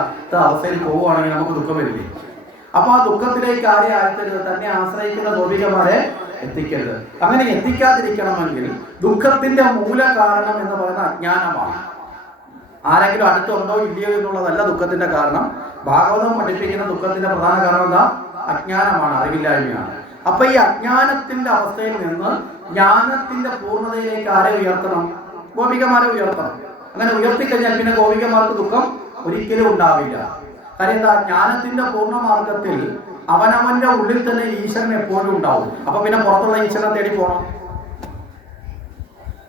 അവസ്ഥയിൽ പോവുകയാണെങ്കിൽ നമുക്ക് ദുഃഖം വരില്ലേ? അപ്പൊ ആ ദുഃഖത്തിലേക്ക് ആരെ ആഴ്ത്തരുത്? തന്നെ ആശ്രയിക്കുന്ന ഗോപികമാരെ എത്തിക്കരുത്. അങ്ങനെ എത്തിക്കാതിരിക്കണമെങ്കിൽ ദുഃഖത്തിന്റെ മൂല കാരണം എന്ന് പറയുന്ന അജ്ഞാനമാണ്. ആരെങ്കിലും അടുത്തുണ്ടോ ഇല്ലയോ എന്നുള്ളതല്ല ദുഃഖത്തിന്റെ കാരണം. ഭാഗവതം പഠിപ്പിക്കുന്ന ദുഃഖത്തിന്റെ പ്രധാന കാരണം എന്താ? അജ്ഞാനമാണ്, അറിവില്ലായ്മയാണ്. അപ്പൊ ഈ അജ്ഞാനത്തിന്റെ അവസ്ഥയിൽ നിന്ന് ജ്ഞാനത്തിന്റെ പൂർണ്ണതയിലേക്ക് ആരെ ഉയർത്തണം? ഗോപികമാരെ ഉയർത്തണം. അങ്ങനെ ഉയർത്തിക്കഴിഞ്ഞാൽ പിന്നെ ഗോപികമാർക്ക് ദുഃഖം ഒരിക്കലും ഉണ്ടാവില്ല. കാര്യം എന്താ? ജ്ഞാനത്തിന്റെ പൂർണ്ണ മാർഗത്തിൽ അവനവന്റെ ഉള്ളിൽ തന്നെ ഈശ്വരൻ എപ്പോഴും ഉണ്ടാവും. അപ്പൊ പിന്നെ പുറത്തുള്ള ഈശ്വരനെ തേടി പോകണം.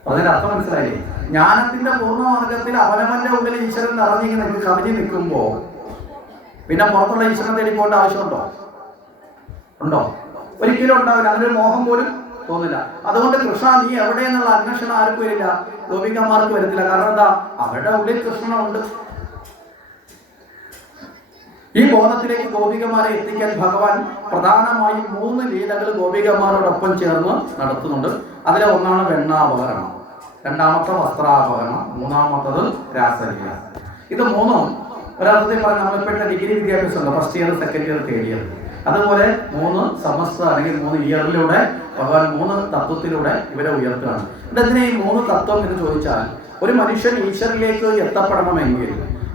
അതിന്റെ അർത്ഥം മനസ്സിലായില്ലേ? ജ്ഞാനത്തിന്റെ പൂർണ്ണ മാർഗത്തിൽ അവനവന്റെ ഉള്ളിൽ ഈശ്വരൻ നിറഞ്ഞിങ്ങനെ കവിഞ്ഞ് നിൽക്കുമ്പോ പിന്നെ പുറത്തുള്ള ഈശ്വരനെ തേടി പോകേണ്ട ആവശ്യമുണ്ടോ? ഉണ്ടോ? ഒരിക്കലും ഉണ്ടാവില്ല. അങ്ങനെ ഒരു മോഹം പോലും തോന്നില്ല. അതുകൊണ്ട് കൃഷ്ണ നീ എവിടെ എന്നുള്ള അന്വേഷണം ആർക്കും വരില്ല, ഗോപികമാർക്ക് വരത്തില്ല. കാരണം എന്താ? അവരുടെ ഉള്ളിൽ കൃഷ്ണനുണ്ട്. ഈ ബോധത്തിലേക്ക് ഗോപികമാരെ എത്തിക്കാൻ ഭഗവാൻ പ്രധാനമായും 3 ലീലകൾ ഗോപികമാരോടൊപ്പം ചേർന്ന് നടത്തുന്നുണ്ട്. അതിലെ ഒന്നാണ് വെണ്ണാപകരണം, രണ്ടാമത്തെ വസ്ത്രാപകരണം, മൂന്നാമത്തത് രാസലീല. ഇത് മൂന്നും ഒരർത്ഥത്തിൽ പറഞ്ഞാൽ നമ്മളിപ്പോഴത്തെ ഡിഗ്രി വിദ്യാഭ്യാസമുണ്ട്, first year, second year, third year. അതുപോലെ 3 സെമസ്റ്റർ അല്ലെങ്കിൽ 3 ഇയറിലൂടെ ഭഗവാൻ 3 തത്വത്തിലൂടെ ഇവരെ ഉയർത്തുകയാണ്. എന്തിനാ ഈ 3 തത്വം എന്ന് ചോദിച്ചാൽ, ഒരു മനുഷ്യൻ ഈശ്വരനിലേക്ക് എത്തപ്പെടണമെങ്കിൽ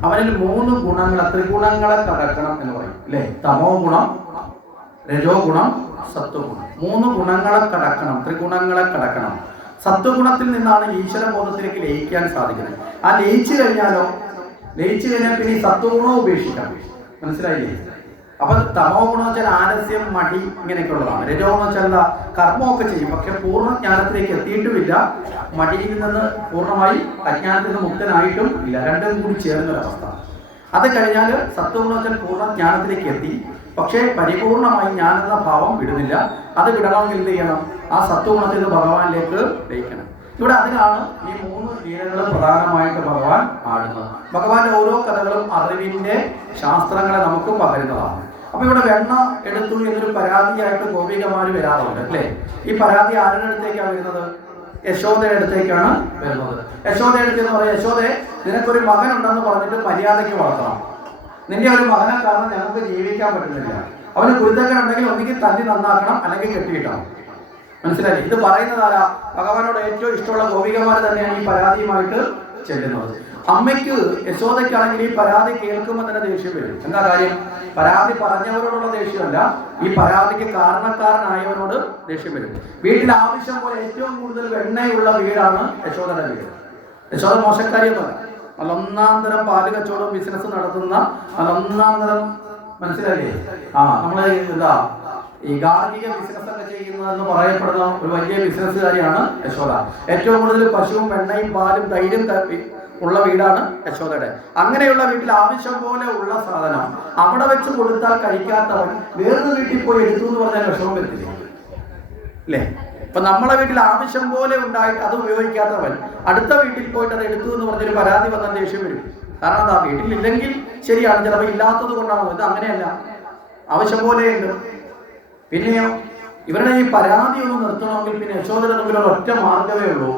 അവനിൽ 3 ഗുണങ്ങളെ, ത്രിഗുണങ്ങളെ കടക്കണം എന്ന് പറയും അല്ലേ? തമോ ഗുണം, രജോ ഗുണം, സത്വഗുണം. 3 ഗുണങ്ങളെ കടക്കണം, ത്രിഗുണങ്ങളെ കടക്കണം. സത്വഗുണത്തിൽ നിന്നാണ് ഈശ്വരബോധത്തിലേക്ക് ലയിക്കാൻ സാധിക്കുന്നത്. ആ ലയിച്ചു കഴിഞ്ഞാൽ പിന്നെ ഈ സത്വഗുണം ഉപേക്ഷിക്കാം. മനസ്സിലായില്ലേ? അപ്പൊ തമോ ഗുണം വെച്ചാൽ ആലസ്യം, മടി, ഇങ്ങനെയൊക്കെ ഉള്ളതാണ്. രജോ ഗുണം വെച്ചാൽ എന്താ? കർമ്മമൊക്കെ ചെയ്യും, പക്ഷെ പൂർണ്ണ ജ്ഞാനത്തിലേക്ക് എത്തിയിട്ടുമില്ല. മടിയിൽ നിന്ന് പൂർണ്ണമായി അജ്ഞാനത്തിൽ നിന്ന് മുക്തനായിട്ടും ഇല്ല. രണ്ടും കൂടി ചേർന്നൊരവസ്ഥ. അത് കഴിഞ്ഞാൽ സത്വഗുണം വെച്ചാൽ പൂർണ്ണ ജ്ഞാനത്തിലേക്ക് എത്തി, പക്ഷേ പരിപൂർണമായി ജ്ഞാനെന്ന ഭാവം വിടുന്നില്ല. അത് വിടണമെങ്കിൽ എന്ത് ചെയ്യണം? ആ സത്വഗുണത്തിൽ നിന്ന് ഭഗവാനിലേക്ക് ലയിക്കണം. ഇവിടെ അതിനാണ് ഈ 3 ലീലകൾ പ്രധാനമായിട്ട് ഭഗവാൻ ആടുന്നത്. ഭഗവാന്റെ ഓരോ കഥകളും അറിവിന്റെ ശാസ്ത്രങ്ങളെ നമുക്ക് പകരുന്നതാണ്. അപ്പൊ ഇവിടെ വെണ്ണ എടുത്തു എന്നൊരു പരാതിയായിട്ട് ഗോപികമാര് വരാറുണ്ട് അല്ലേ? ഈ പരാതി ആരുടെ അടുത്തേക്കാണ് വരുന്നത്? യശോദയുടെ അടുത്തേക്കാണ് വരുന്നത്. യശോദയുടെ അടുത്ത് എന്ന് പറയാം, യശോദയെ നിനക്കൊരു മകൻ ഉണ്ടെന്ന് പറഞ്ഞിട്ട് മര്യാദയ്ക്ക് വളർത്തണം. നിന്റെ ഒരു മകനെ കാരണം ഞങ്ങൾക്ക് ജീവിക്കാൻ പറ്റുന്നില്ല. അവന് കുരുത്തക്കൻ ഉണ്ടെങ്കിൽ ഒന്നുകിൽ തല്ലി നന്നാക്കണം, അല്ലെങ്കിൽ കെട്ടിയിട്ടണം. മനസ്സിലായി? ഇത് പറയുന്നതാരാ? ഭഗവാനോട് ഏറ്റവും ഇഷ്ടമുള്ള ഗോപികമാർ തന്നെയാണ് ഈ പരാതിയുമായിട്ട് ചെല്ലുന്നത്. അമ്മയ്ക്ക് യശോദയ്ക്കാണെങ്കിൽ ഈ പരാതി കേൾക്കുമ്പോൾ തന്നെ ദേഷ്യം വരും. എന്താ കാര്യം? പരാതി പറഞ്ഞവരോടുള്ള ദേഷ്യമല്ല, ഈ പരാതിക്ക് കാരണക്കാരനായവരോട് ദേഷ്യം വരും. വീട്ടിൽ ആവശ്യം പോലെ ഏറ്റവും കൂടുതൽ വെണ്ണയുള്ള വീടാണ് യശോദയുടെ വീട്. യശോദ മോശക്കാരിയൊന്നുമല്ല, നല്ല ഒന്നാം തരം പാല് കച്ചവടം ബിസിനസ് നടത്തുന്ന നല്ല ഒന്നാം തരം, മനസ്സിലായില്ലേ? നമ്മള് എന്താ ഈ ഗാർഹിക ബിസിനസ് ഒക്കെ ചെയ്യുന്നതെന്ന് പറയപ്പെടുന്ന ഒരു വലിയ ബിസിനസ്സുകാരിയാണ് യശോദ. ഏറ്റവും കൂടുതൽ പശുവും വെണ്ണയും പാലും തൈരും ഉള്ള വീടാണ് യശോദയുടെ. അങ്ങനെയുള്ള വീട്ടിൽ ആവശ്യം പോലെ ഉള്ള സാധനം അവിടെ വെച്ച് കൊടുത്താൽ കഴിക്കാത്തവൻ വേറൊരു വീട്ടിൽ പോയി എടുത്തു എന്ന് പറഞ്ഞാൽ വിഷമം വരത്തില്ലേ? അല്ലേ? ഇപ്പൊ നമ്മളെ വീട്ടിൽ ആവശ്യം പോലെ ഉണ്ടായിട്ട് അത് ഉപയോഗിക്കാത്തവൻ അടുത്ത വീട്ടിൽ പോയിട്ട് അത് എടുത്തു എന്ന് പറഞ്ഞൊരു പരാതി വന്നാൽ ദേഷ്യം വരും. കാരണം എന്താ? വീട്ടിലില്ലെങ്കിൽ ശരിയാണ്, ചിലപ്പോൾ ഇല്ലാത്തത് കൊണ്ടാണോ? ഇത് അങ്ങനെയല്ല, ആവശ്യം പോലെയുണ്ട്. പിന്നെയോ ഇവരുടെ ഈ പരാതി ഒന്ന് നിർത്തണമെങ്കിൽ പിന്നെ യശോദയുടെ മുമ്പിൽ ഒറ്റ മാർഗമേ ഉള്ളൂ.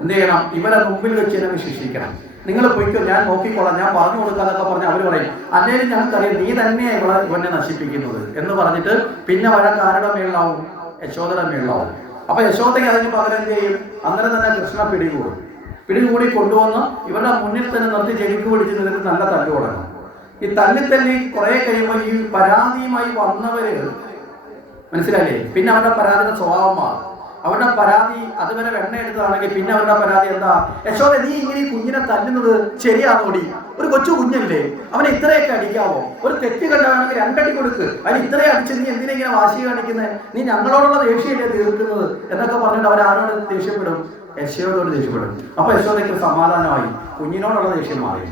എന്ത് ചെയ്യണം? ഇവരെ മുമ്പിൽ വെച്ച് തന്നെ ശിക്ഷിക്കണം. നിങ്ങൾ പൊയ്ക്കോ, ഞാൻ നോക്കിക്കോളാം, ഞാൻ പറഞ്ഞു കൊടുക്കാന്നൊക്കെ പറഞ്ഞ് അവർ പറയും, അല്ലെങ്കിൽ ഞങ്ങൾക്കറിയാം നീ തന്നെയാണ് ഇവനെ നശിപ്പിക്കുന്നത് എന്ന് പറഞ്ഞിട്ട് പിന്നെ വഴക്കാരുടെ മേളിലാവും? യശോദയുടെ മേളിലാവും. അപ്പൊ യശോദയ്ക്ക് അതിന് പകരം എന്ത് ചെയ്യും? അന്നേരം തന്നെ കൃഷ്ണ പിടികൂടി കൊണ്ടുവന്ന് ഇവരുടെ മുന്നിൽ തന്നെ നിർത്തി ചെവിക്ക് പിടിച്ച് നിന്നിട്ട് നല്ല തല്ലു കൊടുക്കണം. ഈ തല്ലി കുറെ കഴിയുമ്പോൾ ഈ പരാതിയുമായി വന്നവര്, മനസ്സിലായില്ലേ, പിന്നെ അവരുടെ പരാതിയുടെ സ്വഭാവം മാറും. അവരുടെ പരാതി അതുവരെ വെണ്ണ എടുത്തതാണെങ്കിൽ പിന്നെ അവരുടെ പരാതി എന്താ? യശോദ, നീ ഇങ്ങനെ ഈ കുഞ്ഞിനെ തല്ലുന്നത് ശരിയാണോടി? ഒരു കൊച്ചു കുഞ്ഞല്ലേ, അവനെ ഇത്രയൊക്കെ അടിക്കാവോ? ഒരു തെറ്റ് കണ്ടാണെങ്കിൽ 2 അടി കൊടുക്ക്, അതിന് ഇത്രയും അടിച്ച് നീ എന്തിനാ ഇങ്ങനെ വാശി കാണിക്കുന്നത്? നീ ഞങ്ങളോടുള്ള ദേഷ്യമല്ലേ തീർക്കുന്നത് എന്നൊക്കെ പറഞ്ഞിട്ട് അവരാരോട് ദേഷ്യപ്പെടും? യശോദയോട് ദേഷ്യപ്പെടും. അപ്പൊ യശോദയ്ക്ക് സമാധാനമായി, കുഞ്ഞിനോടുള്ള ദേഷ്യം മാറി.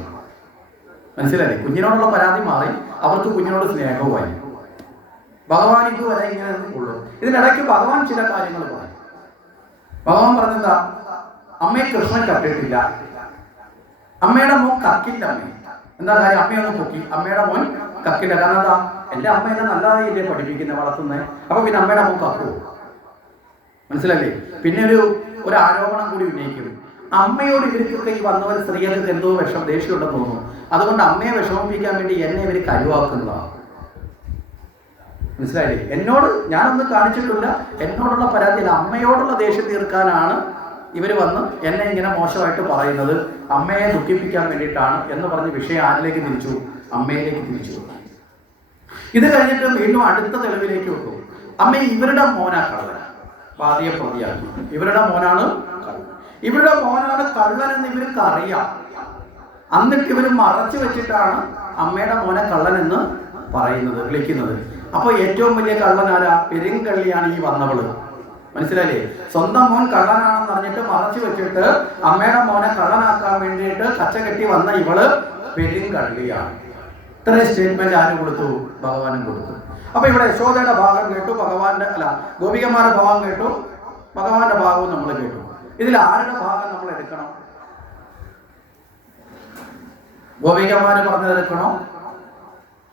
മനസ്സിലായില്ലേ? കുഞ്ഞിനോടുള്ള പരാതി മാറി, അവർക്ക് കുഞ്ഞിനോട് സ്നേഹവുമായി. ഭഗവാൻ ഇതുവരെ ഇങ്ങനെ ഉള്ളൂ. ഇതിനിടയ്ക്ക് ഭഗവാൻ ചില കാര്യങ്ങൾ പറയും. ഭഗവാൻ പറഞ്ഞെന്താ? അമ്മയെ കൃഷ്ണൻ കട്ടിട്ടില്ല, അമ്മയുടെ മോൻ കക്കില്ല. അമ്മ എന്താ കാര്യം? അമ്മയൊന്ന് പൊക്കി, അമ്മയുടെ മോൻ കക്കില്ല. കാരണം എന്താ? എന്റെ അമ്മ എന്നെ നല്ലതായില്ലേ പഠിപ്പിക്കുന്നത്, വളർത്തുന്നത്. അപ്പൊ പിന്നെ അമ്മയുടെ മോൻ കക്കു. മനസ്സിലല്ലേ? പിന്നെ ഒരു ആരോപണം കൂടി ഉന്നയിക്കും. അമ്മയോട് ഇവർക്കൊക്കെ ഈ വന്നവർ സ്ത്രീകൾക്ക് എന്തോ ദേഷ്യമുണ്ടെന്ന് തോന്നുന്നു, അതുകൊണ്ട് അമ്മയെ വിഷമിപ്പിക്കാൻ വേണ്ടി എന്നെ ഇവർ കരുവാക്കുന്നതാണ്. മനസ്സിലായില്ലേ? എന്നോട് ഞാനൊന്നും കാണിച്ചിട്ടില്ല, എന്നോടുള്ള പരാതിയില്ല, അമ്മയോടുള്ള ദേഷ്യം തീർക്കാനാണ് ഇവർ വന്ന് എന്നെ ഇങ്ങനെ മോശമായിട്ട് പറയുന്നത്, അമ്മയെ ദുഃഖിപ്പിക്കാൻ വേണ്ടിയിട്ടാണ് എന്ന് പറഞ്ഞ് വിഷയം ആരിലേക്ക് തിരിച്ചു? അമ്മയിലേക്ക് തിരിച്ചു. ഇത് കഴിഞ്ഞിട്ട് വീണ്ടും അടുത്ത തെളിവിലേക്ക് വെക്കും. അമ്മ ഇവരുടെ മോനാ കള്ളൻ, പാതിയെ പ്രതിയാക്കി. ഇവരുടെ മോനാണ് കള്ളൻ, ഇവരുടെ മോനാണ് കള്ളൻ എന്ന് ഇവർക്ക് അറിയാം. എന്നിട്ട് ഇവർ മറച്ചു വെച്ചിട്ടാണ് അമ്മയുടെ മോനെ കള്ളൻ എന്ന് പറയുന്നത്, വിളിക്കുന്നത്. അപ്പൊ ഏറ്റവും വലിയ കള്ളനാരാ? പെരുങ്കള്ളിയാണ് ഈ വന്നവള്. മനസ്സിലായില്ലേ? സ്വന്തം മോൻ കള്ളനാണെന്ന് അറിഞ്ഞിട്ട് മറച്ചു വെച്ചിട്ട് അമ്മയുടെ മോനെ കള്ളനാക്കാൻ വേണ്ടിയിട്ട് കച്ചകെട്ടി വന്ന ഇവള് പെരുങ്കള്ളിയാണ്. ഇത്രയും സ്റ്റേറ്റ്മെന്റ് ആരും കൊടുത്തു? ഭഗവാനും കൊടുത്തു. അപ്പൊ ഇവിടെ യശോദയുടെ ഭാഗം കേട്ടു, ഗോപികമാരുടെ ഭാഗം കേട്ടു, ഭഗവാന്റെ ഭാഗവും നമ്മൾ കേട്ടു. ഇതിൽ ആരുടെ ഭാഗം നമ്മൾ എടുക്കണം? ഗോപികമാര് പറഞ്ഞതെടുക്കണോ?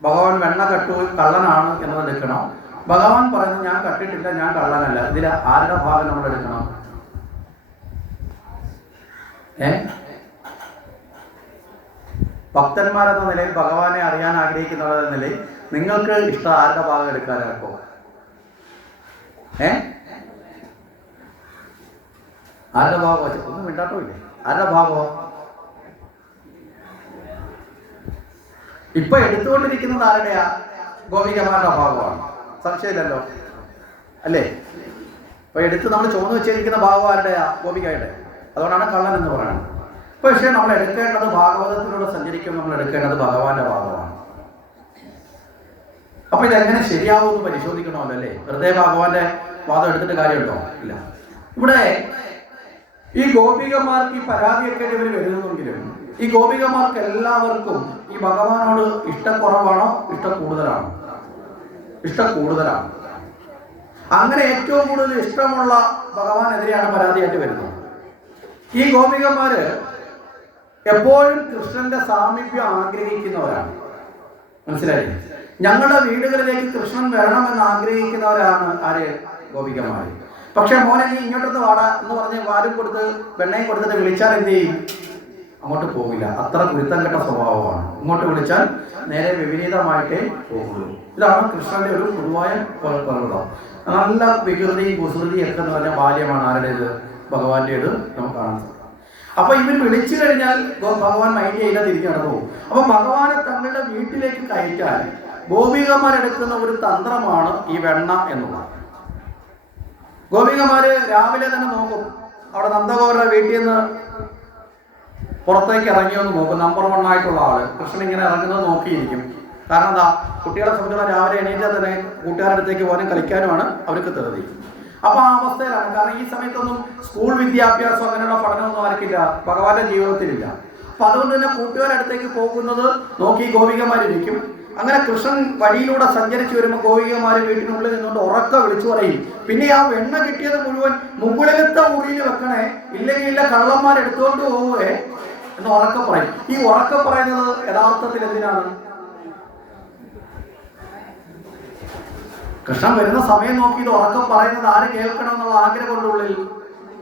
ഭഗവാൻ വെണ്ണ കട്ടു കള്ളനാണ് എന്നതെടുക്കണോ? ഭഗവാൻ പറഞ്ഞു ഞാൻ കട്ടിട്ടില്ല, ഞാൻ കള്ളനല്ല. ഇതിൽ ആരുടെ ഭാഗം നമ്മൾ എടുക്കണം? ഭക്തന്മാരെന്ന നിലയിൽ, ഭഗവാനെ അറിയാൻ ആഗ്രഹിക്കുന്നവരെന്ന നിലയിൽ നിങ്ങൾക്ക് ഇഷ്ടം ആരുടെ ഭാഗം എടുക്കാനാക്കോ? ആരുടെ ഭാഗമോ? ഒന്നും മിണ്ടാട്ടോ ഇല്ലേ? ആരുടെ ഭാഗമോ? ഇപ്പൊ എടുത്തുകൊണ്ടിരിക്കുന്നത് ആരുടെയാ? ഗോപികമാരുടെ ഭാഗമാണ്, സംശയമില്ലല്ലോ അല്ലേ? ഇപ്പൊ എടുത്ത് നമ്മൾ ചോന്ന് വെച്ചിരിക്കുന്ന ഭാഗം ആരുടെയാ? ഗോപികയുടെ. അതുകൊണ്ടാണ് കള്ളൻ എന്ന് പറയുന്നത്. പക്ഷേ നമ്മൾ എടുക്കേണ്ടത്, ഭാഗവതത്തിലൂടെ സഞ്ചരിക്കുമ്പോൾ നമ്മൾ എടുക്കേണ്ടത് ഭഗവാന്റെ ഭാഗമാണ്. അപ്പൊ ഇതെങ്ങനെ ശരിയാവുമെന്ന് പരിശോധിക്കണമല്ലോ അല്ലേ? വെറുതെ ഭഗവാന്റെ വാദം എടുത്തിട്ട് കാര്യമുണ്ടോ? ഇല്ല. ഇവിടെ ഈ ഗോപികമാർക്ക് ഈ പരാതിയൊക്കെ ഇവർ വരുന്നെങ്കിലും ഈ ഗോപികമാർക്ക് എല്ലാവർക്കും ഈ ഭഗവാനോട് ഇഷ്ടക്കുറവാണോ ഇഷ്ടക്കൂടുതലാണോ? ഇഷ്ടക്കൂടുതലാണ്. അങ്ങനെ ഏറ്റവും കൂടുതൽ ഇഷ്ടമുള്ള ഭഗവാനെതിരെയാണ് പരാതിയായിട്ട് വരുന്നത്. ഈ ഗോപികമാര് എപ്പോഴും കൃഷ്ണന്റെ സാമീപ്യം ആഗ്രഹിക്കുന്നവരാണ്. മനസ്സിലായില്ലേ? ഞങ്ങളുടെ വീടുകളിലേക്ക് കൃഷ്ണൻ വരണമെന്ന് ആഗ്രഹിക്കുന്നവരാണ് ആര്? ഗോപികമാര്. പക്ഷെ മോനെ നീ ഇങ്ങോട്ടൊന്ന് വാടാ എന്ന് പറഞ്ഞ് വാലും കൊടുത്ത് വെണ്ണയും കൊടുത്തിട്ട് വിളിച്ചാൽ എന്ത് ചെയ്യും? അങ്ങോട്ട് പോകില്ല. അത്ര ഗുരുത്തം കെട്ട സ്വഭാവമാണ്. ഇങ്ങോട്ട് വിളിച്ചാൽ നേരെ വിപരീതമായിട്ടേ പോകുള്ളൂ. ഇതാണ് കൃഷ്ണന്റെ ഒരു പൊതുവായ പ്രകൃതം. നല്ല വികൃതിയും കുസൃതിയും ഒക്കെ എന്ന് പറഞ്ഞാൽ ബാല്യമാണ് ആരുടേത്? ഭഗവാന്റേത് നമുക്ക് കാണാൻ സാധിക്കും. അപ്പൊ ഇവർ വിളിച്ചു കഴിഞ്ഞാൽ ഭഗവാൻ മൈൻഡ് ചെയ്യില്ല, തിരിഞ്ഞു നടന്നു പോകും. അപ്പൊ ഭഗവാനെ തങ്ങളുടെ വീട്ടിലേക്ക് കയറ്റാൻ ഗോപികമാരെടുക്കുന്ന ഒരു തന്ത്രമാണ് ഈ വെണ്ണ എന്നുള്ളത്. ഗോപികമാര് രാവിലെ തന്നെ നോക്കും, അവിടെ നന്ദഗോപരുടെ വീട്ടിൽ നിന്ന് പുറത്തേക്ക് ഇറങ്ങിയൊന്ന് നോക്കും. നമ്പർ 1 ആയിട്ടുള്ള ആള് കൃഷ്ണൻ ഇങ്ങനെ ഇറങ്ങുന്നത് നോക്കിയിരിക്കും. കാരണം എന്താ, കുട്ടികളെ സംബന്ധിച്ചുള്ള രാവിലെ എണീറ്റാൽ തന്നെ കൂട്ടുകാരുടെ അടുത്തേക്ക് പോകാനും കളിക്കാനുമാണ് അവർക്ക് ധൃതി. അപ്പൊ ആ അവസ്ഥയിലാണ്. കാരണം ഈ സമയത്തൊന്നും സ്കൂൾ വിദ്യാഭ്യാസം അങ്ങനെയുള്ള പഠനമൊന്നും ആർക്കില്ല, ഭഗവാന്റെ ജീവിതത്തിലില്ല. അപ്പൊ അതുകൊണ്ട് തന്നെ കൂട്ടുകാരുടെ അടുത്തേക്ക് പോകുന്നത് നോക്കി ഗോപികമാരിരിക്കും. അങ്ങനെ കൃഷ്ണൻ വഴിയിലൂടെ സഞ്ചരിച്ചു വരുമ്പോൾ ഗോപികമാര് വീട്ടിനുള്ളിൽ നിന്നുകൊണ്ട് ഉറക്ക വിളിച്ചു പറയും, പിന്നെ ആ വെണ്ണ കിട്ടിയത് മുഴുവൻ മുകളിലത്തെ മുറിയിൽ വെക്കണേ, ഇല്ലെങ്കിൽ ഇല്ല കള്ളന്മാരെടുത്തുകൊണ്ട് പോവുകയെ എന്ന് ഉറക്ക പറയും. ഈ ഉറക്ക പറയുന്നത് യഥാർത്ഥത്തിൽ എന്തിനാണ്? കൃഷ്ണൻ വരുന്ന സമയം നോക്കി ഇത് ഉറക്കം പറയുന്നത് ആര് കേൾക്കണം എന്നുള്ള ആഗ്രഹം കൊണ്ടുള്ളിൽ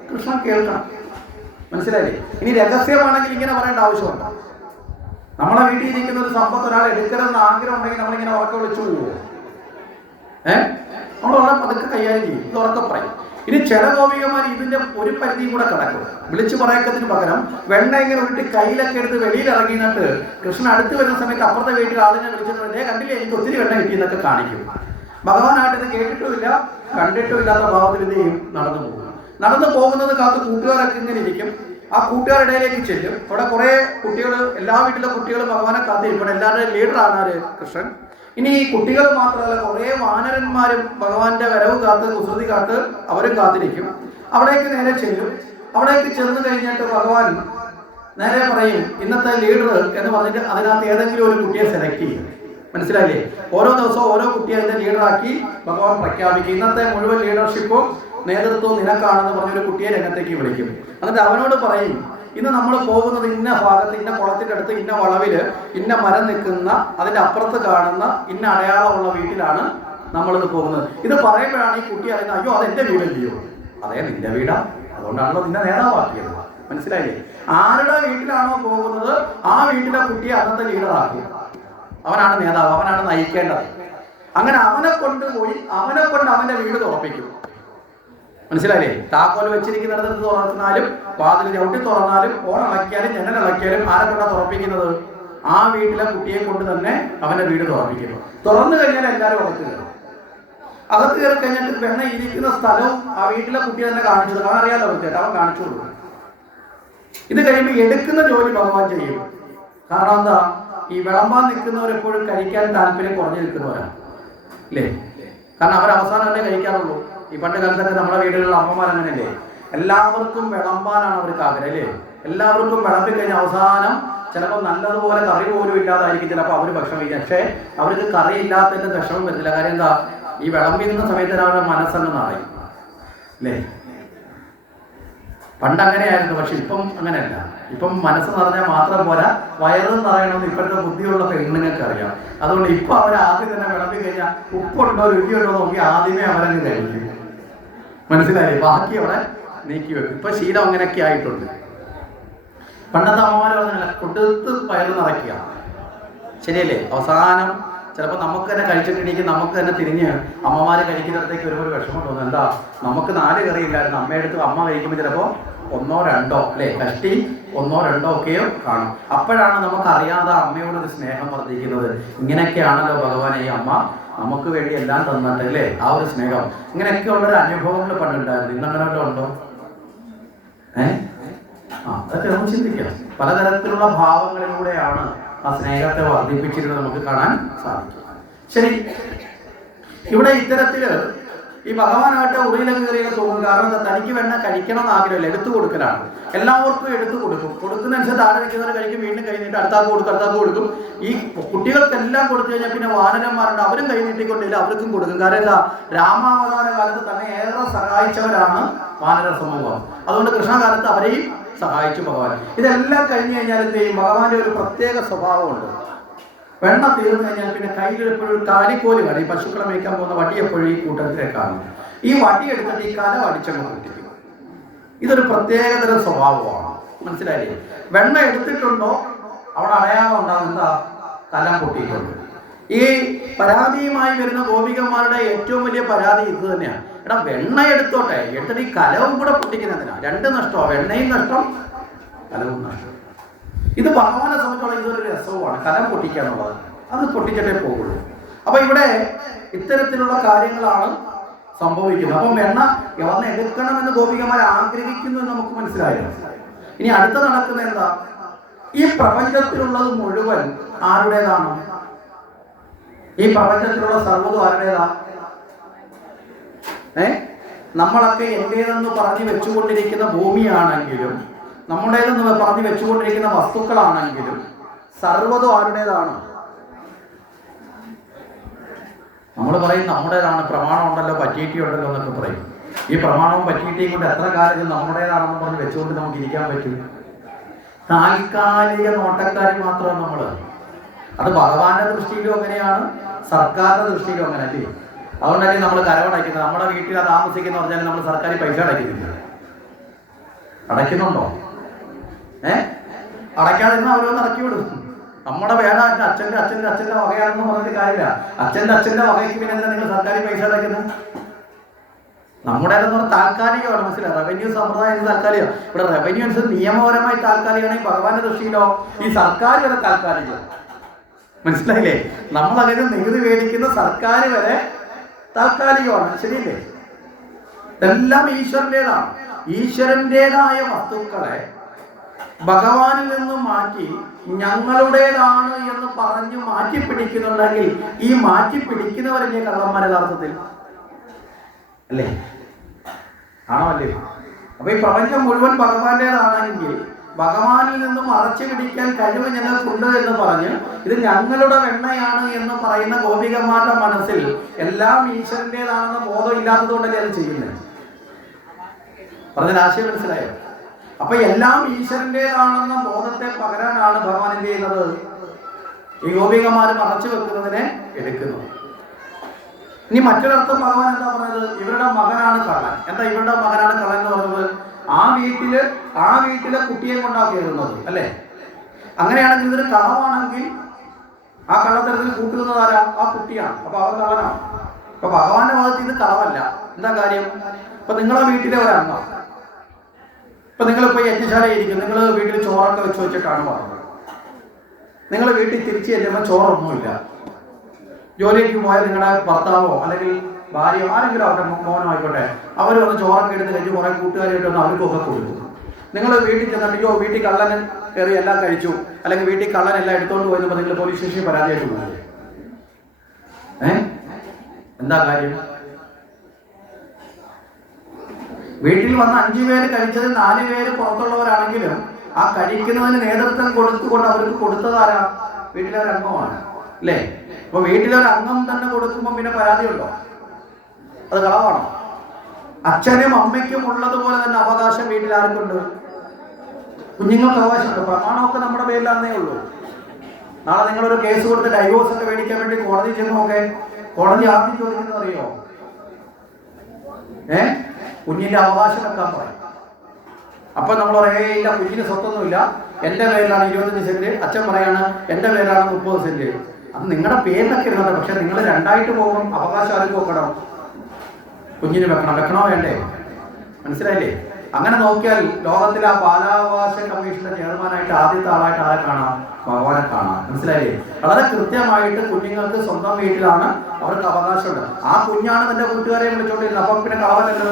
കൃഷ്ണൻ കേൾക്കണം. മനസ്സിലായില്ലേ? ഇനി രഹസ്യമാണെങ്കിൽ ഇങ്ങനെ പറയേണ്ട ആവശ്യമുണ്ട്. നമ്മളെ വീട്ടിൽ ഇരിക്കുന്ന ഒരു സമ്പത്ത് ഒരാൾ എടുക്കണമെന്ന് ആഗ്രഹം ഉണ്ടെങ്കിൽ നമ്മളിങ്ങനെ ഉറക്കം വിളിച്ചു പോവുമോ? നമ്മൾ വളരെ പതുക്കെ കൈകാര്യം ചെയ്യും. ഇത് ഉറക്കം പറയും. ഇനി ചില ഗോപികമാർ ഇതിന്റെ ഒരു പരിധിയും കൂടെ കിടക്കും. വിളിച്ചു പറയക്കത്തിന് പകരം വെണ്ണ ഇങ്ങനെ വിട്ട് കയ്യിലൊക്കെ എടുത്ത് വെളിയിൽ ഇറങ്ങിയിട്ട് കൃഷ്ണൻ അടുത്ത് വരുന്ന സമയത്ത് അപ്പുറത്തെ വീട്ടിൽ ആളിനെ വിളിച്ചിട്ട് കണ്ടില്ലേ എനിക്ക് ഒത്തിരി വെണ്ണ കിട്ടിയെന്നൊക്കെ കാണിക്കും. ഭഗവാനായിട്ട് ഇത് കേട്ടിട്ടുമില്ല കണ്ടിട്ടുമില്ലാത്ത ഭാവത്തിൽ ഇത് നടന്നു പോകും. നടന്നു പോകുന്നത് കാത്ത് കൂട്ടുകാരൊക്കെ ഇങ്ങനെ ഇരിക്കും. ആ കൂട്ടുകാരുടെ ഇടയിലേക്ക് ചെല്ലും. അവിടെ കുറെ കുട്ടികൾ, എല്ലാ വീട്ടിലെ കുട്ടികളും ഭഗവാനെ കാത്തിരിക്കും. എല്ലാവരുടെയും ലീഡറാണ് ആര്? കൃഷ്ണൻ. ഇനി ഈ കുട്ടികൾ മാത്രമല്ല, കുറെ വാനരന്മാരും ഭഗവാന്റെ വരവ് കാത്ത് കുസൃതി കാത്ത് അവരും കാത്തിരിക്കും. അവിടേക്ക് നേരെ ചെല്ലും. അവിടേക്ക് ചെന്ന് കഴിഞ്ഞിട്ട് ഭഗവാൻ നേരെ പറയും ഇന്നത്തെ ലീഡർ എന്ന് പറഞ്ഞിട്ട് അതിനകത്ത് ഏതെങ്കിലും ഒരു കുട്ടിയെ സെലക്ട് ചെയ്യും. മനസ്സിലായില്ലേ? ഓരോ ദിവസവും ഓരോ കുട്ടിയെ അതിന്റെ ലീഡറാക്കി ഭഗവാൻ പ്രഖ്യാപിക്കും. ഇന്നത്തെ മുഴുവൻ ലീഡർഷിപ്പും നേതൃത്വവും നിനക്കാണെന്ന് പറഞ്ഞൊരു കുട്ടിയെ രംഗത്തേക്ക് വിളിക്കും. എന്നിട്ട് അവനോട് പറയും ഇന്ന് നമ്മൾ പോകുന്നത് ഇന്ന ഭാഗത്ത്, ഇന്ന കുളത്തിൻ്റെ അടുത്ത്, ഇന്ന വളവില്, ഇന്ന മരം നിൽക്കുന്ന അതിന്റെ അപ്പുറത്ത് കാണുന്ന ഇന്ന അടയാളമുള്ള വീട്ടിലാണ് നമ്മളിത് പോകുന്നത്. ഇത് പറയുമ്പോഴാണ് ഈ കുട്ടി അറിയുന്നത് അയ്യോ അതെന്റെ വീടല്ലയോ. അതേ നിന്റെ വീടാ, അതുകൊണ്ടാണല്ലോ നിന്നെ നേതാവാക്കിയത്. മനസ്സിലായില്ലേ? ആരുടെ വീട്ടിലാണോ പോകുന്നത് ആ വീട്ടിലെ കുട്ടിയെ അന്നത്തെ ലീഡറാക്കി. അവനാണ് നേതാവ്, അവനാണ് നയിക്കേണ്ടത്. അങ്ങനെ അവനെ കൊണ്ടുപോയി അവനെ കൊണ്ട് അവന്റെ വീട് തുറപ്പിക്കും. മനസ്സിലായില്ലേ? താക്കോൽ വെച്ചിരിക്കുന്നിടത്ത് തുറന്നാലും വാതിൽ ചവിട്ടി തുറന്നാലും ഓണളക്കിയാലും ജനലിളക്കിയാലും ആരെ കൊണ്ടാണ് തുറപ്പിക്കുന്നത്? ആ വീട്ടിലെ കുട്ടിയെ കൊണ്ട് തന്നെ അവന്റെ വീട് തുറപ്പിക്കുന്നു. തുറന്നു കഴിഞ്ഞാൽ എല്ലാവരും അകത്ത് കയറും. അകത്ത് കയറി കഴിഞ്ഞിട്ട് വെണ്ണ ഇരിക്കുന്ന സ്ഥലവും ആ വീട്ടിലെ കുട്ടി തന്നെ കാണിച്ചത്. അവൻ അറിയാലോ ചേട്ടാ, അവൻ കാണിച്ചു കൊടുക്കും. ഇത് കഴിയുമ്പോൾ എടുക്കുന്ന ജോലി ഭഗവാൻ ചെയ്യും. കാരണം എന്താ, ഈ വിളമ്പാൻ നിൽക്കുന്നവരെപ്പോഴും കഴിക്കാൻ താല്പര്യം കുറഞ്ഞു നിൽക്കുന്നവരാണ് അല്ലേ? കാരണം അവർ അവസാനം തന്നെ കഴിക്കാറുള്ളൂ. ഈ പണ്ട് കാലത്തൊക്കെ നമ്മുടെ വീടുകളിൽ അമ്മമാർ അങ്ങനെയല്ലേ, എല്ലാവർക്കും വിളമ്പാനാണ് അവർക്ക് ആഗ്രഹം അല്ലേ? എല്ലാവർക്കും വിളമ്പി കഴിഞ്ഞ അവസാനം ചിലപ്പോൾ നല്ലതുപോലെ കറി പോലും ഇല്ലാതായിരിക്കും ചിലപ്പോൾ അവർ ഭക്ഷണം കഴിക്കുക. പക്ഷേ അവർക്ക് കറി ഇല്ലാത്തതിന്റെ വിഷമം വരില്ല. കാര്യം എന്താ, ഈ വിളമ്പിക്കുന്ന സമയത്ത് അവരുടെ മനസ്സങ്ങ് നിറയും അല്ലേ? പണ്ട് അങ്ങനെയായിരുന്നു, പക്ഷെ ഇപ്പം അങ്ങനെയല്ല. ഇപ്പം മനസ്സ് നിറഞ്ഞാൽ മാത്രം പോരാ, വയറും നിറയണമെന്ന് ഇപ്പോഴത്തെ ബുദ്ധിയുള്ള പെണ്ണുങ്ങൾക്ക് അറിയാം. അതുകൊണ്ട് ഇപ്പൊ അവർ ആദ്യം തന്നെ വിളമ്പി കഴിഞ്ഞാൽ ഉപ്പുണ്ടോ രുചിയുണ്ടോ നോക്കി ആദ്യമേ അവരങ്ങ് കഴിക്കും. മനസ്സിലായി? ബാക്കി അവിടെ നീക്കി വെക്കും. ഇപ്പൊ ശീലം അങ്ങനെയൊക്കെ ആയിട്ടുണ്ട്. പണ്ടത്തെ അമ്മമാർ പറഞ്ഞാൽ കൊടുത്ത് വയറ് നിറയ്ക്കുക, ശരിയല്ലേ? അവസാനം ചിലപ്പോൾ നമുക്ക് തന്നെ കഴിച്ചിട്ടുണ്ടെങ്കിൽ നമുക്ക് തന്നെ തിരിഞ്ഞ് അമ്മമാര് കഴിക്കുന്നിടത്തേക്ക് ഒരു വിഷമം തോന്നും. എന്താ, നമുക്ക് 4 കറി ഇല്ലായിരുന്നു, അമ്മയെടുത്ത് അമ്മ കഴിക്കുമ്പോൾ ചിലപ്പോൾ 1 or 2 അല്ലേ, കഷ്ടി 1 or 2 ഒക്കെയോ കാണും. അപ്പോഴാണ് നമുക്ക് അറിയാതെ അമ്മയോടൊരു സ്നേഹം വർദ്ധിക്കുന്നത്. ഇങ്ങനെയൊക്കെയാണല്ലോ ഭഗവാനെ ഈ അമ്മ നമുക്ക് വേണ്ടി എല്ലാം തന്നിട്ട് അല്ലേ, ആ ഒരു സ്നേഹം. ഇങ്ങനെയൊക്കെ ഉള്ളൊരു അനുഭവങ്ങൾ പണ്ടുണ്ടായിരുന്നു. ഇന്നങ്ങനെ വല്ലതും ഉണ്ടോ? അതൊക്കെ നമുക്ക് ചിന്തിക്കാം. പലതരത്തിലുള്ള ഭാവങ്ങളിലൂടെയാണ് ആ സ്നേഹത്തെ വർദ്ധിപ്പിച്ചിരുന്നത് നമുക്ക് കാണാൻ സാധിക്കും. ശരി, ഇവിടെ ഇത്തരത്തില് ഈ ഭഗവാനായിട്ട് ഉറിയിലൊക്കെ കയറിയൊക്കെ തോന്നും. കാരണം എന്താ, തനിക്ക് വെണ്ണ കഴിക്കണം എന്ന് ആഗ്രഹമില്ല, എടുത്തു കൊടുക്കലാണ്. എല്ലാവർക്കും എടുത്തു കൊടുക്കും. കൊടുക്കുന്നതനുസരിച്ച് താഴെ നിൽക്കുന്നവർ കഴിക്കും, വീണ്ടും കഴിഞ്ഞിട്ട് അടുത്താക്ക് കൊടുക്കും. ഈ കുട്ടികൾക്കെല്ലാം കൊടുത്തു കഴിഞ്ഞാൽ പിന്നെ വാനരന്മാരുണ്ട്, അവരും കൈ നീട്ടിക്കൊണ്ടില്ല, അവർക്കും കൊടുക്കും. കാരണം എന്താ, രാമാവതാര കാലത്ത് തന്നെ ഏറെ സഹായിച്ചവരാണ് വാനര സമൂഹം. അതുകൊണ്ട് കൃഷ്ണകാലത്ത് അവരെയും സഹായിച്ചു ഭഗവാൻ. ഇതെല്ലാം കഴിഞ്ഞു കഴിഞ്ഞാൽ എന്ത് ചെയ്യും, ഭഗവാന്റെ ഒരു പ്രത്യേക സ്വഭാവമുണ്ട്. വെണ്ണ തീർന്നു കഴിഞ്ഞാൽ പിന്നെ കയ്യിൽ എപ്പോഴും കാലിക്കോല് കാണും. ഈ പശുക്കളെ മേയ്ക്കാൻ പോകുന്ന വടി എപ്പോഴും ഈ കൂട്ടത്തിലേക്കാണ്. ഈ വടി എടുത്തിട്ട് ഈ കല അടിച്ചങ്ങ് പൊട്ടിക്കും. ഇതൊരു പ്രത്യേകതരം സ്വഭാവമാണ്. മനസ്സിലായില്ലേ? വെണ്ണ എടുത്തിട്ടുണ്ടോ അവിടെ അടയാളം ഉണ്ടാകും, എന്താ? കലം പൊട്ടിയിട്ടുണ്ട്. ഈ പരാതിയുമായി വരുന്ന ഗോപികന്മാരുടെ ഏറ്റവും വലിയ പരാതി ഇത് തന്നെയാണ്. എടാ വെണ്ണ എടുത്തോട്ടെ, എടുത്തിട്ട് ഈ കലവും കൂടെ പൊട്ടിക്കുന്നതിനാ. രണ്ട് നഷ്ടമാണ്, വെണ്ണയും നഷ്ടം, കലവും നഷ്ടം. ഇത് ഭഗവാനെ സംബന്ധിച്ചോളം ഇതൊരു രസവുമാണ്, കലം പൊട്ടിക്കുക എന്നുള്ളത്. അത് പൊട്ടിച്ചിട്ടേ പോകുള്ളൂ. അപ്പൊ ഇവിടെ ഇത്തരത്തിലുള്ള കാര്യങ്ങളാണ് സംഭവിക്കുന്നത്. അപ്പം വെണ്ണ വന്ന് എടുക്കണമെന്ന് ഗോപികമാർ ആഗ്രഹിക്കുന്നു എന്ന് നമുക്ക് മനസ്സിലായല്ലോ. ഇനി അടുത്ത നടക്കുന്ന എന്താ? ഈ പ്രപഞ്ചത്തിലുള്ളത് മുഴുവൻ ആരുടേതാണ്? ഈ പ്രപഞ്ചത്തിലുള്ള സർവ്വതും ആരുടേതാ? നമ്മളൊക്കെ എന്റേതെന്ന് പറഞ്ഞു വെച്ചുകൊണ്ടിരിക്കുന്ന ഭൂമിയാണെങ്കിലും, നമ്മുടേതെന്ന് പറഞ്ഞു വെച്ചുകൊണ്ടിരിക്കുന്ന വസ്തുക്കളാണെങ്കിലും സർവ്വതും ആരുടേതാണ്? നമ്മൾ പറയും നമ്മുടേതാണ്, പ്രമാണം ഉണ്ടല്ലോ, പറ്റിയിട്ടുണ്ടല്ലോ എന്നൊക്കെ പറയും. ഈ പ്രമാണവും പറ്റിയിട്ടേയും കൊണ്ട് എത്ര കാലം നമ്മുടേതാണെന്ന് പറഞ്ഞ് വെച്ചുകൊണ്ട് നമുക്ക് ഇരിക്കാൻ പറ്റും? താൽക്കാലിക നോട്ടക്കാരി മാത്രമാണ് നമ്മൾ. അത് ഭഗവാന്റെ ദൃഷ്ടിയിലും അങ്ങനെയാണ്, സർക്കാരിന്റെ ദൃഷ്ടിയിലും അങ്ങനെ അല്ലേ. അതുകൊണ്ടല്ലേ നമ്മൾ കരമടയ്ക്കുന്നത്. നമ്മുടെ വീട്ടിൽ താമസിക്കുന്ന പറഞ്ഞാൽ നമ്മൾ സർക്കാർ പൈസ അടയ്ക്കുന്നില്ല. അടയ്ക്കുന്നുണ്ടോ? അടയ്ക്കാതിരുന്ന അവരൊന്ന് ഇറക്കി വിടും. നമ്മുടെ വേറെ അച്ഛന്റെ വകയാണെന്ന് പറഞ്ഞിട്ട് കാര്യമില്ല. അച്ഛന്റെ വകയ്ക്ക് പിന്നെ എന്താ നിങ്ങൾ സർക്കാർ പൈസ അടയ്ക്കുന്നത്? നമ്മുടേതെന്ന് പറഞ്ഞാൽ താൽക്കാലികമാണ്. മനസ്സിലായി? റവന്യൂ സമ്പ്രദായം താൽക്കാലികം. ഇവിടെ റവന്യൂ അനുസരിച്ച് നിയമപരമായി താൽക്കാലികമാണെങ്കിൽ ഭഗവാന്റെ ദൃഷ്ടിയിലോ ഈ സർക്കാർ വരെ താൽക്കാലികം. മനസ്സിലായില്ലേ? നമ്മളങ്ങനെ നികുതി മേടിക്കുന്ന സർക്കാർ വരെ താൽക്കാലികമാണ്. ശരിയല്ലേ? ഇതെല്ലാം ഈശ്വരൻ്റെതാണ്. ഈശ്വരൻ്റെതായ വസ്തുക്കളെ ഭഗവാനിൽ നിന്ന് മാറ്റി ഞങ്ങളുടേതാണ് എന്ന് പറഞ്ഞു മാറ്റിപ്പിടിക്കുന്നുണ്ടെങ്കിൽ ഈ മാറ്റിപ്പിടിക്കുന്നവരല്ലേ കള്ളന്മാർ യഥാർത്ഥത്തിൽ? അല്ലേ? ആണോ? അല്ലേ? അപ്പൊ ഈ പ്രപഞ്ചം മുഴുവൻ ഭഗവാന്റേതാണെങ്കിൽ ഭഗവാനിൽ നിന്നും മറച്ചു പിടിക്കാൻ കഴിവ് ഞങ്ങൾക്കുണ്ട് എന്ന് പറഞ്ഞ് ഇത് ഞങ്ങളുടെ വെണ്ണയാണ് എന്ന് പറയുന്ന ഗോപികന്മാരുടെ മനസ്സിൽ എല്ലാം ഈശ്വരൻ്റെതാണെന്ന് ബോധം ഇല്ലാത്തത് കൊണ്ടല്ലേ അത് ചെയ്യുന്നത്. പറഞ്ഞ ആശയം മനസ്സിലായോ? അപ്പൊ എല്ലാം ഈശ്വരൻ്റെതാണെന്ന ബോധത്തെ പകരാനാണ് ഭഗവാൻ എന്ത് ചെയ്യുന്നത്? ഈ ഗോപികന്മാർ മറച്ചു വെക്കുന്നതിനെ എടുക്കുന്നത്. ഇനി മറ്റൊരർത്ഥം ഭഗവാൻ എന്താ പറഞ്ഞത്? ഇവരുടെ മകനാണ് കള്ളൻ. എന്താ ഇവരുടെ മകനാണ് കള്ളൻ എന്ന് പറഞ്ഞത്? ആ വീട്ടിലെ കുട്ടിയെ കൊണ്ടാ കയറുന്നത് അല്ലേ? അങ്ങനെയാണെങ്കിൽ ഇതൊരു കളവാണെങ്കിൽ ആ കള്ളത്തരത്തിൽ കൂട്ടുന്നത് ആരാ? ആ കുട്ടിയാണ്. അപ്പൊ അവൻ കള്ളനാണ്. അപ്പൊ ഭഗവാന്റെ ഭാഗത്ത് ഇത് കളവല്ല. എന്താ കാര്യം? ഇപ്പൊ നിങ്ങളെ വീട്ടിലെ ഒരംഗ, ഇപ്പൊ നിങ്ങളിപ്പോ യജ്ഞശാലയിൽ ഇരിക്കും, നിങ്ങൾ വീട്ടിൽ ചോറൊക്കെ വെച്ചിട്ടാണ് പറഞ്ഞത്. നിങ്ങൾ വീട്ടിൽ തിരിച്ചു ചെല്ലുമ്പോൾ ചോറൊന്നുമില്ല. ജോലിക്ക് പോയാൽ നിങ്ങളുടെ ഭർത്താവോ അല്ലെങ്കിൽ ഭാര്യയോ ആരെങ്കിലും അവരുടെ മോനോ ആയിക്കോട്ടെ, അവർ വന്ന് ചോറൊക്കെ എടുത്ത് കഴിച്ച് കുറെ കൂട്ടുകാരായിട്ടൊന്ന് അവർക്കൊക്കെ കൊടുക്കും. നിങ്ങൾ വീട്ടിൽ ചെന്നിട്ടോ വീട്ടിൽ കള്ളൻ കയറി എല്ലാം കഴിച്ചു, അല്ലെങ്കിൽ വീട്ടിൽ കള്ളൻ എല്ലാം എടുത്തോണ്ട് പോയെന്ന് നിങ്ങൾ പോലീസ് സ്റ്റേഷനിൽ പരാതിയായിട്ട് പോകുന്നത്. എന്താ കാര്യം? വീട്ടിൽ വന്ന് 5 പേര് കഴിച്ചത് 4 പേര് പുറത്തുള്ളവരാണെങ്കിലും ആ കഴിക്കുന്നതിന് നേതൃത്വം കൊടുത്തുകൊണ്ട് അവർക്ക് കൊടുത്തതാരാ? വീട്ടിലെ ഒരു അംഗമാണ് അല്ലേ? അപ്പൊ വീട്ടിലൊരു അംഗം തന്നെ കൊടുക്കുമ്പോൾ പിന്നെ പരാതിയുണ്ടോ? അത് കളവാണോ? അച്ഛനും അമ്മയ്ക്കും ഉള്ളതുപോലെ തന്നെ അവകാശം വീട്ടിൽ ആർക്കുണ്ട്? കുഞ്ഞുങ്ങൾക്ക് അവകാശമുണ്ട്. പ്രമാണമൊക്കെ നമ്മുടെ പേരിലാന്നേ ഉള്ളൂ. നാളെ നിങ്ങളൊരു കേസ് കൊടുത്ത് ഡൈവോഴ്സ് ഒക്കെ മേടിക്കാൻ വേണ്ടി കോടതി ചെന്നൊക്കെ കോടതി ആദ്യം ചോദിക്കുന്നത് അറിയോ? കുഞ്ഞിന്റെ അവകാശം വെക്കാൻ പറയും. അപ്പൊ നമ്മൾ പറയില്ല കുഞ്ഞിന് സ്വത്തൊന്നുമില്ല, എന്റെ പേരിലാണ് 25 സെന്റ്, അച്ഛൻ പറയാണ് എന്റെ പേരിലാണ് 30 സെന്റ്. അത് നിങ്ങളുടെ പേരിലൊക്കെ ഇരുന്നത്. പക്ഷെ നിങ്ങൾ രണ്ടായിട്ട് പോകും. അവകാശം ആർക്ക് വെക്കണം? കുഞ്ഞിന് വെക്കണോ വേണ്ടേ? മനസ്സിലായില്ലേ? അങ്ങനെ നോക്കിയാൽ ലോകത്തിലെ ആ ബാലാവകാശ കമ്മീഷന്റെ ചെയർമാനായിട്ട് ആദ്യത്തെ ആളായിട്ട് ആരെ കാണാം? ഭഗവാനെ കാണാം. മനസ്സിലായില്ലേ? വളരെ കൃത്യമായിട്ട് കുഞ്ഞുങ്ങൾക്ക് സ്വന്തം വീട്ടിലാണ് അവർക്ക് അവകാശമുണ്ട്. ആ കുഞ്ഞാണ് തന്റെ കൂട്ടുകാരെ വിളിച്ചോണ്ടിരുന്നത്. അപ്പൊ പിന്നെ കളവല്ലോ.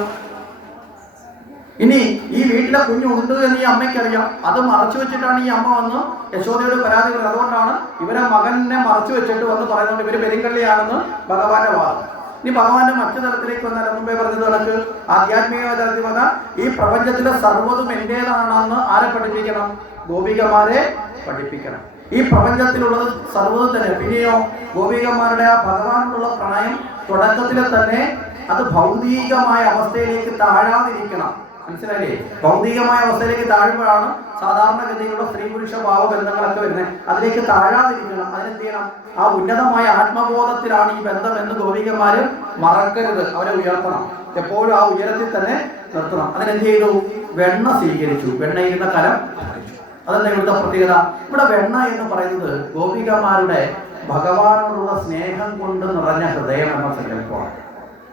ഇനി ഈ വീട്ടിലെ കുഞ്ഞുണ്ട് എന്ന് ഈ അമ്മയ്ക്കറിയാം. അത് മറച്ചു വെച്ചിട്ടാണ് ഈ അമ്മ വന്ന് യശോദയോട് പരാതി പറയുന്നത്. അതുകൊണ്ടാണ് ഇവരെ മകനെ മറച്ചു വെച്ചിട്ട് വന്ന് പറയുന്നത് ഇവര് പെരുങ്കള്ളിയാണെന്ന് ഭഗവാന്റെ വാദം. ഇനി ഭഗവാന്റെ മറ്റു തലത്തിലേക്ക് വന്നാൽ മുമ്പേ പറഞ്ഞത് കണക്ക് ആധ്യാത്മിക തലത്തിൽ വന്നാൽ ഈ പ്രപഞ്ചത്തിലെ സർവ്വതും എന്റേതാണെന്ന് ആരെ പഠിപ്പിക്കണം? ഗോപികമാരെ പഠിപ്പിക്കണം. ഈ പ്രപഞ്ചത്തിലുള്ളത് സർവ്വതും തന്നെ. പിന്നെയോ ഗോപികമാരുടെ ആ ഭഗവാനോടുള്ള പ്രണയം തുടക്കത്തിലെ തന്നെ അത് ഭൗതികമായ അവസ്ഥയിലേക്ക് താഴാതിരിക്കണം. മനസ്സിലായില്ലേ? ഭൗതികമായ അവസ്ഥയിലേക്ക് താഴുമ്പോഴാണ് സാധാരണഗതിയിലുള്ള സ്ത്രീ പുരുഷ ഭാവബന്ധങ്ങളൊക്കെ വരുന്നത്. അതിലേക്ക് താഴാതിരിക്കണം. അതിനെന്ത് ചെയ്യണം? ആ ഉന്നതമായ ആത്മബോധത്തിലാണ് ഈ ബന്ധം എന്ന് ഗോപികമാര് മറക്കരുത്. അവരെ ഉയർത്തണം. എപ്പോഴും ആ ഉയരത്തിൽ തന്നെ നിർത്തണം. അതിനെന്ത് ചെയ്തു? വെണ്ണ സ്വീകരിച്ചു, വെണ്ണയിരുന്ന കലം. അതെന്താ ഇവിടുത്തെ പ്രത്യേകത? ഇവിടെ വെണ്ണ എന്ന് പറയുന്നത് ഗോപികമാരുടെ ഭഗവാനോടുള്ള സ്നേഹം കൊണ്ട് നിറഞ്ഞ ഹൃദയം എന്ന സങ്കല്പമാണ്.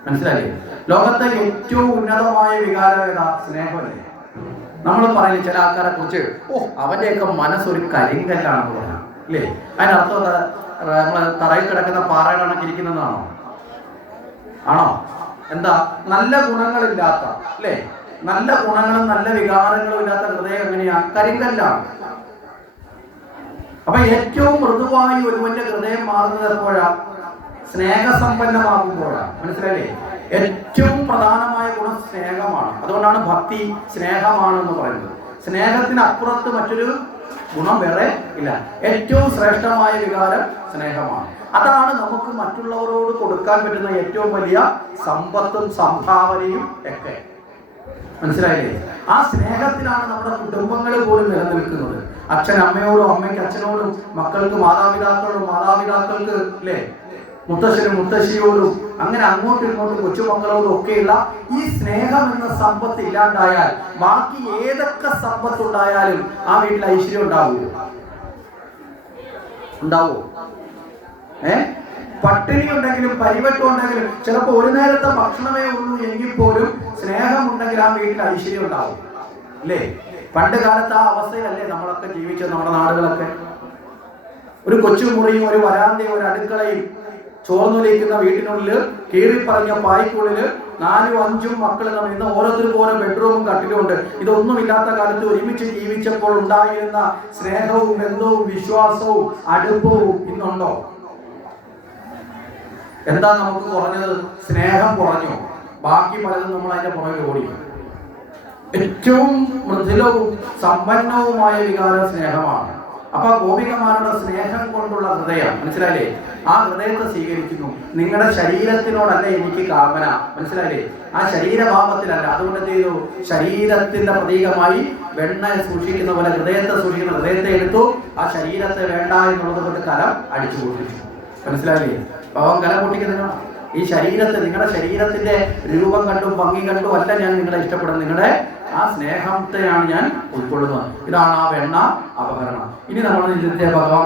മനസ്സിലായില്ലേ? ലോകത്തെ ഏറ്റവും ഉന്നതമായ വികാരം ഏതാ? സ്നേഹമല്ലേ? നമ്മൾ പറയുന്നത് ചില ആൾക്കാരെ കുറിച്ച്, അവന്റെയൊക്കെ മനസ്സൊരു കരിങ്കല്ലാണെന്ന് പറയാം, അല്ലേ? അതിനർത്ഥം നമ്മൾ തറയിൽ കിടക്കുന്ന പാറയുടെ കണക്കിരിക്കുന്നതാണോ? ആണോ? എന്താ? നല്ല ഗുണങ്ങളില്ലാത്ത, അല്ലേ? നല്ല ഗുണങ്ങളും നല്ല വികാരങ്ങളും ഇല്ലാത്ത ഹൃദയം എങ്ങനെയാ? കരിങ്കല്ലാണ്. അപ്പൊ ഏറ്റവും മൃദുവായി ഒരുവന്റെ ഹൃദയം മാറുന്നത് എപ്പോഴാ? സ്നേഹസമ്പന്നമാകുമ്പോഴാ. മനസ്സിലായില്ലേ? ഏറ്റവും പ്രധാനമായ ഗുണം സ്നേഹമാണ്. അതുകൊണ്ടാണ് ഭക്തി സ്നേഹമാണെന്ന് പറയുന്നത്. സ്നേഹത്തിന് അപ്പുറത്ത് മറ്റൊരു ഗുണം വേറെ ഇല്ല. ഏറ്റവും ശ്രേഷ്ഠമായ വികാരം സ്നേഹമാണ്. അതാണ് നമുക്ക് മറ്റുള്ളവരോട് കൊടുക്കാൻ പറ്റുന്ന ഏറ്റവും വലിയ സമ്പത്തും സംഭാവനയും ഒക്കെ. മനസ്സിലായില്ലേ? ആ സ്നേഹത്തിലാണ് നമ്മുടെ കുടുംബങ്ങൾ പോലും നിലനിൽക്കുന്നത്. അച്ഛൻ അമ്മയോടും, അമ്മയ്ക്ക് അച്ഛനോടും, മക്കൾക്ക് മാതാപിതാക്കളോടും, മാതാപിതാക്കൾക്ക് അല്ലേ മുത്തശ്ശനും മുത്തശ്ശിയോടും, അങ്ങനെ അങ്ങോട്ടും ഇങ്ങോട്ടും കൊച്ചുമക്കളോടും ഒക്കെയുള്ള ഈ സ്നേഹം എന്ന സമ്പത്ത് ഇല്ലാണ്ടായാൽ ബാക്കി ഏതൊക്കെ സമ്പത്ത് ഉണ്ടായാലും ആ വീട്ടിൽ ഐശ്വര്യം ഉണ്ടാവുമോ? ഉണ്ടാവോ? പട്ടിണി ഉണ്ടെങ്കിലും പരിവട്ടം ഉണ്ടെങ്കിലും ചിലപ്പോൾ ഒരു നേരത്തെ ഭക്ഷണമേ ഉള്ളൂ എങ്കിൽ പോലും സ്നേഹമുണ്ടെങ്കിൽ ആ വീട്ടിൽ ഐശ്വര്യം ഉണ്ടാവും, അല്ലേ? പണ്ട് കാലത്ത് ആ അവസ്ഥയിലല്ലേ നമ്മളൊക്കെ ജീവിച്ചത്? നമ്മുടെ നാടുകളൊക്കെ ഒരു കൊച്ചുമുറിയും ഒരു വരാന്തയും ഒരു അടുക്കളയും ചോർന്നൊലിക്കുന്ന വീട്ടിനുള്ളിൽ കീറിപ്പറഞ്ഞ പായ്ക്കുള്ളില് 4-5 മക്കൾ നമ്മൾ ഇന്ന് ഓരോരുത്തർക്കും ഓരോ ബെഡ്റൂമും കട്ടിലും ഉണ്ട്. ഇതൊന്നും ഇല്ലാത്ത കാലത്ത് ഒരുമിച്ച് ജീവിച്ചപ്പോൾ ഉണ്ടായിരുന്ന സ്നേഹവും ബന്ധവും വിശ്വാസവും അടുപ്പവും ഇന്നുണ്ടോ? എന്താ നമുക്ക് കുറഞ്ഞത്? സ്നേഹം കുറഞ്ഞു. ബാക്കി പലതും നമ്മൾ അതിന്റെ പുറകിൽ ഓടി. ഏറ്റവും മൃദുലവും സമ്പന്നവുമായ വികാരം സ്നേഹമാണ്. അപ്പൊ ഗോപികമാരുടെ സ്നേഹം കൊണ്ടുള്ള ഹൃദയം, മനസ്സിലായില്ലേ? ആ ഹൃദയത്തെ സ്വീകരിക്കുന്നു. നിങ്ങളുടെ ശരീരത്തിനോടല്ല എനിക്ക് കാമന, മനസ്സിലായില്ലേ? ആ ശരീരഭാവത്തിലല്ല. അതുകൊണ്ട് എന്ത് ചെയ്തു? ശരീരത്തിന്റെ പ്രതീകമായി വെണ്ണ സൂക്ഷിക്കുന്ന പോലെ ഹൃദയത്തെ സൂക്ഷിക്കുന്ന ഹൃദയത്തെ എടുത്തു. ആ ശരീരത്തെ വേണ്ട എന്നുള്ളത് കൊണ്ട് കലം അടിച്ചു പൊട്ടിച്ചു. മനസ്സിലായില്ലേ? പാവം കലം പൊട്ടിക്കുന്നതിനാണ്. ഈ ശരീരത്തെ, നിങ്ങളുടെ ശരീരത്തിന്റെ രൂപം കണ്ടും ഭംഗി കണ്ടും അല്ല ഞാൻ നിങ്ങളെ ഇഷ്ടപ്പെടുന്നത്. നിങ്ങളുടെ ആ സ്നേഹത്തെയാണ് ഞാൻ ഉൾക്കൊള്ളുന്നത്. ഇതാണ് ആ വെണ്ണ അപഹരണം. ഇനി നമ്മൾ ഇതിന്റെ ഭഗവാൻ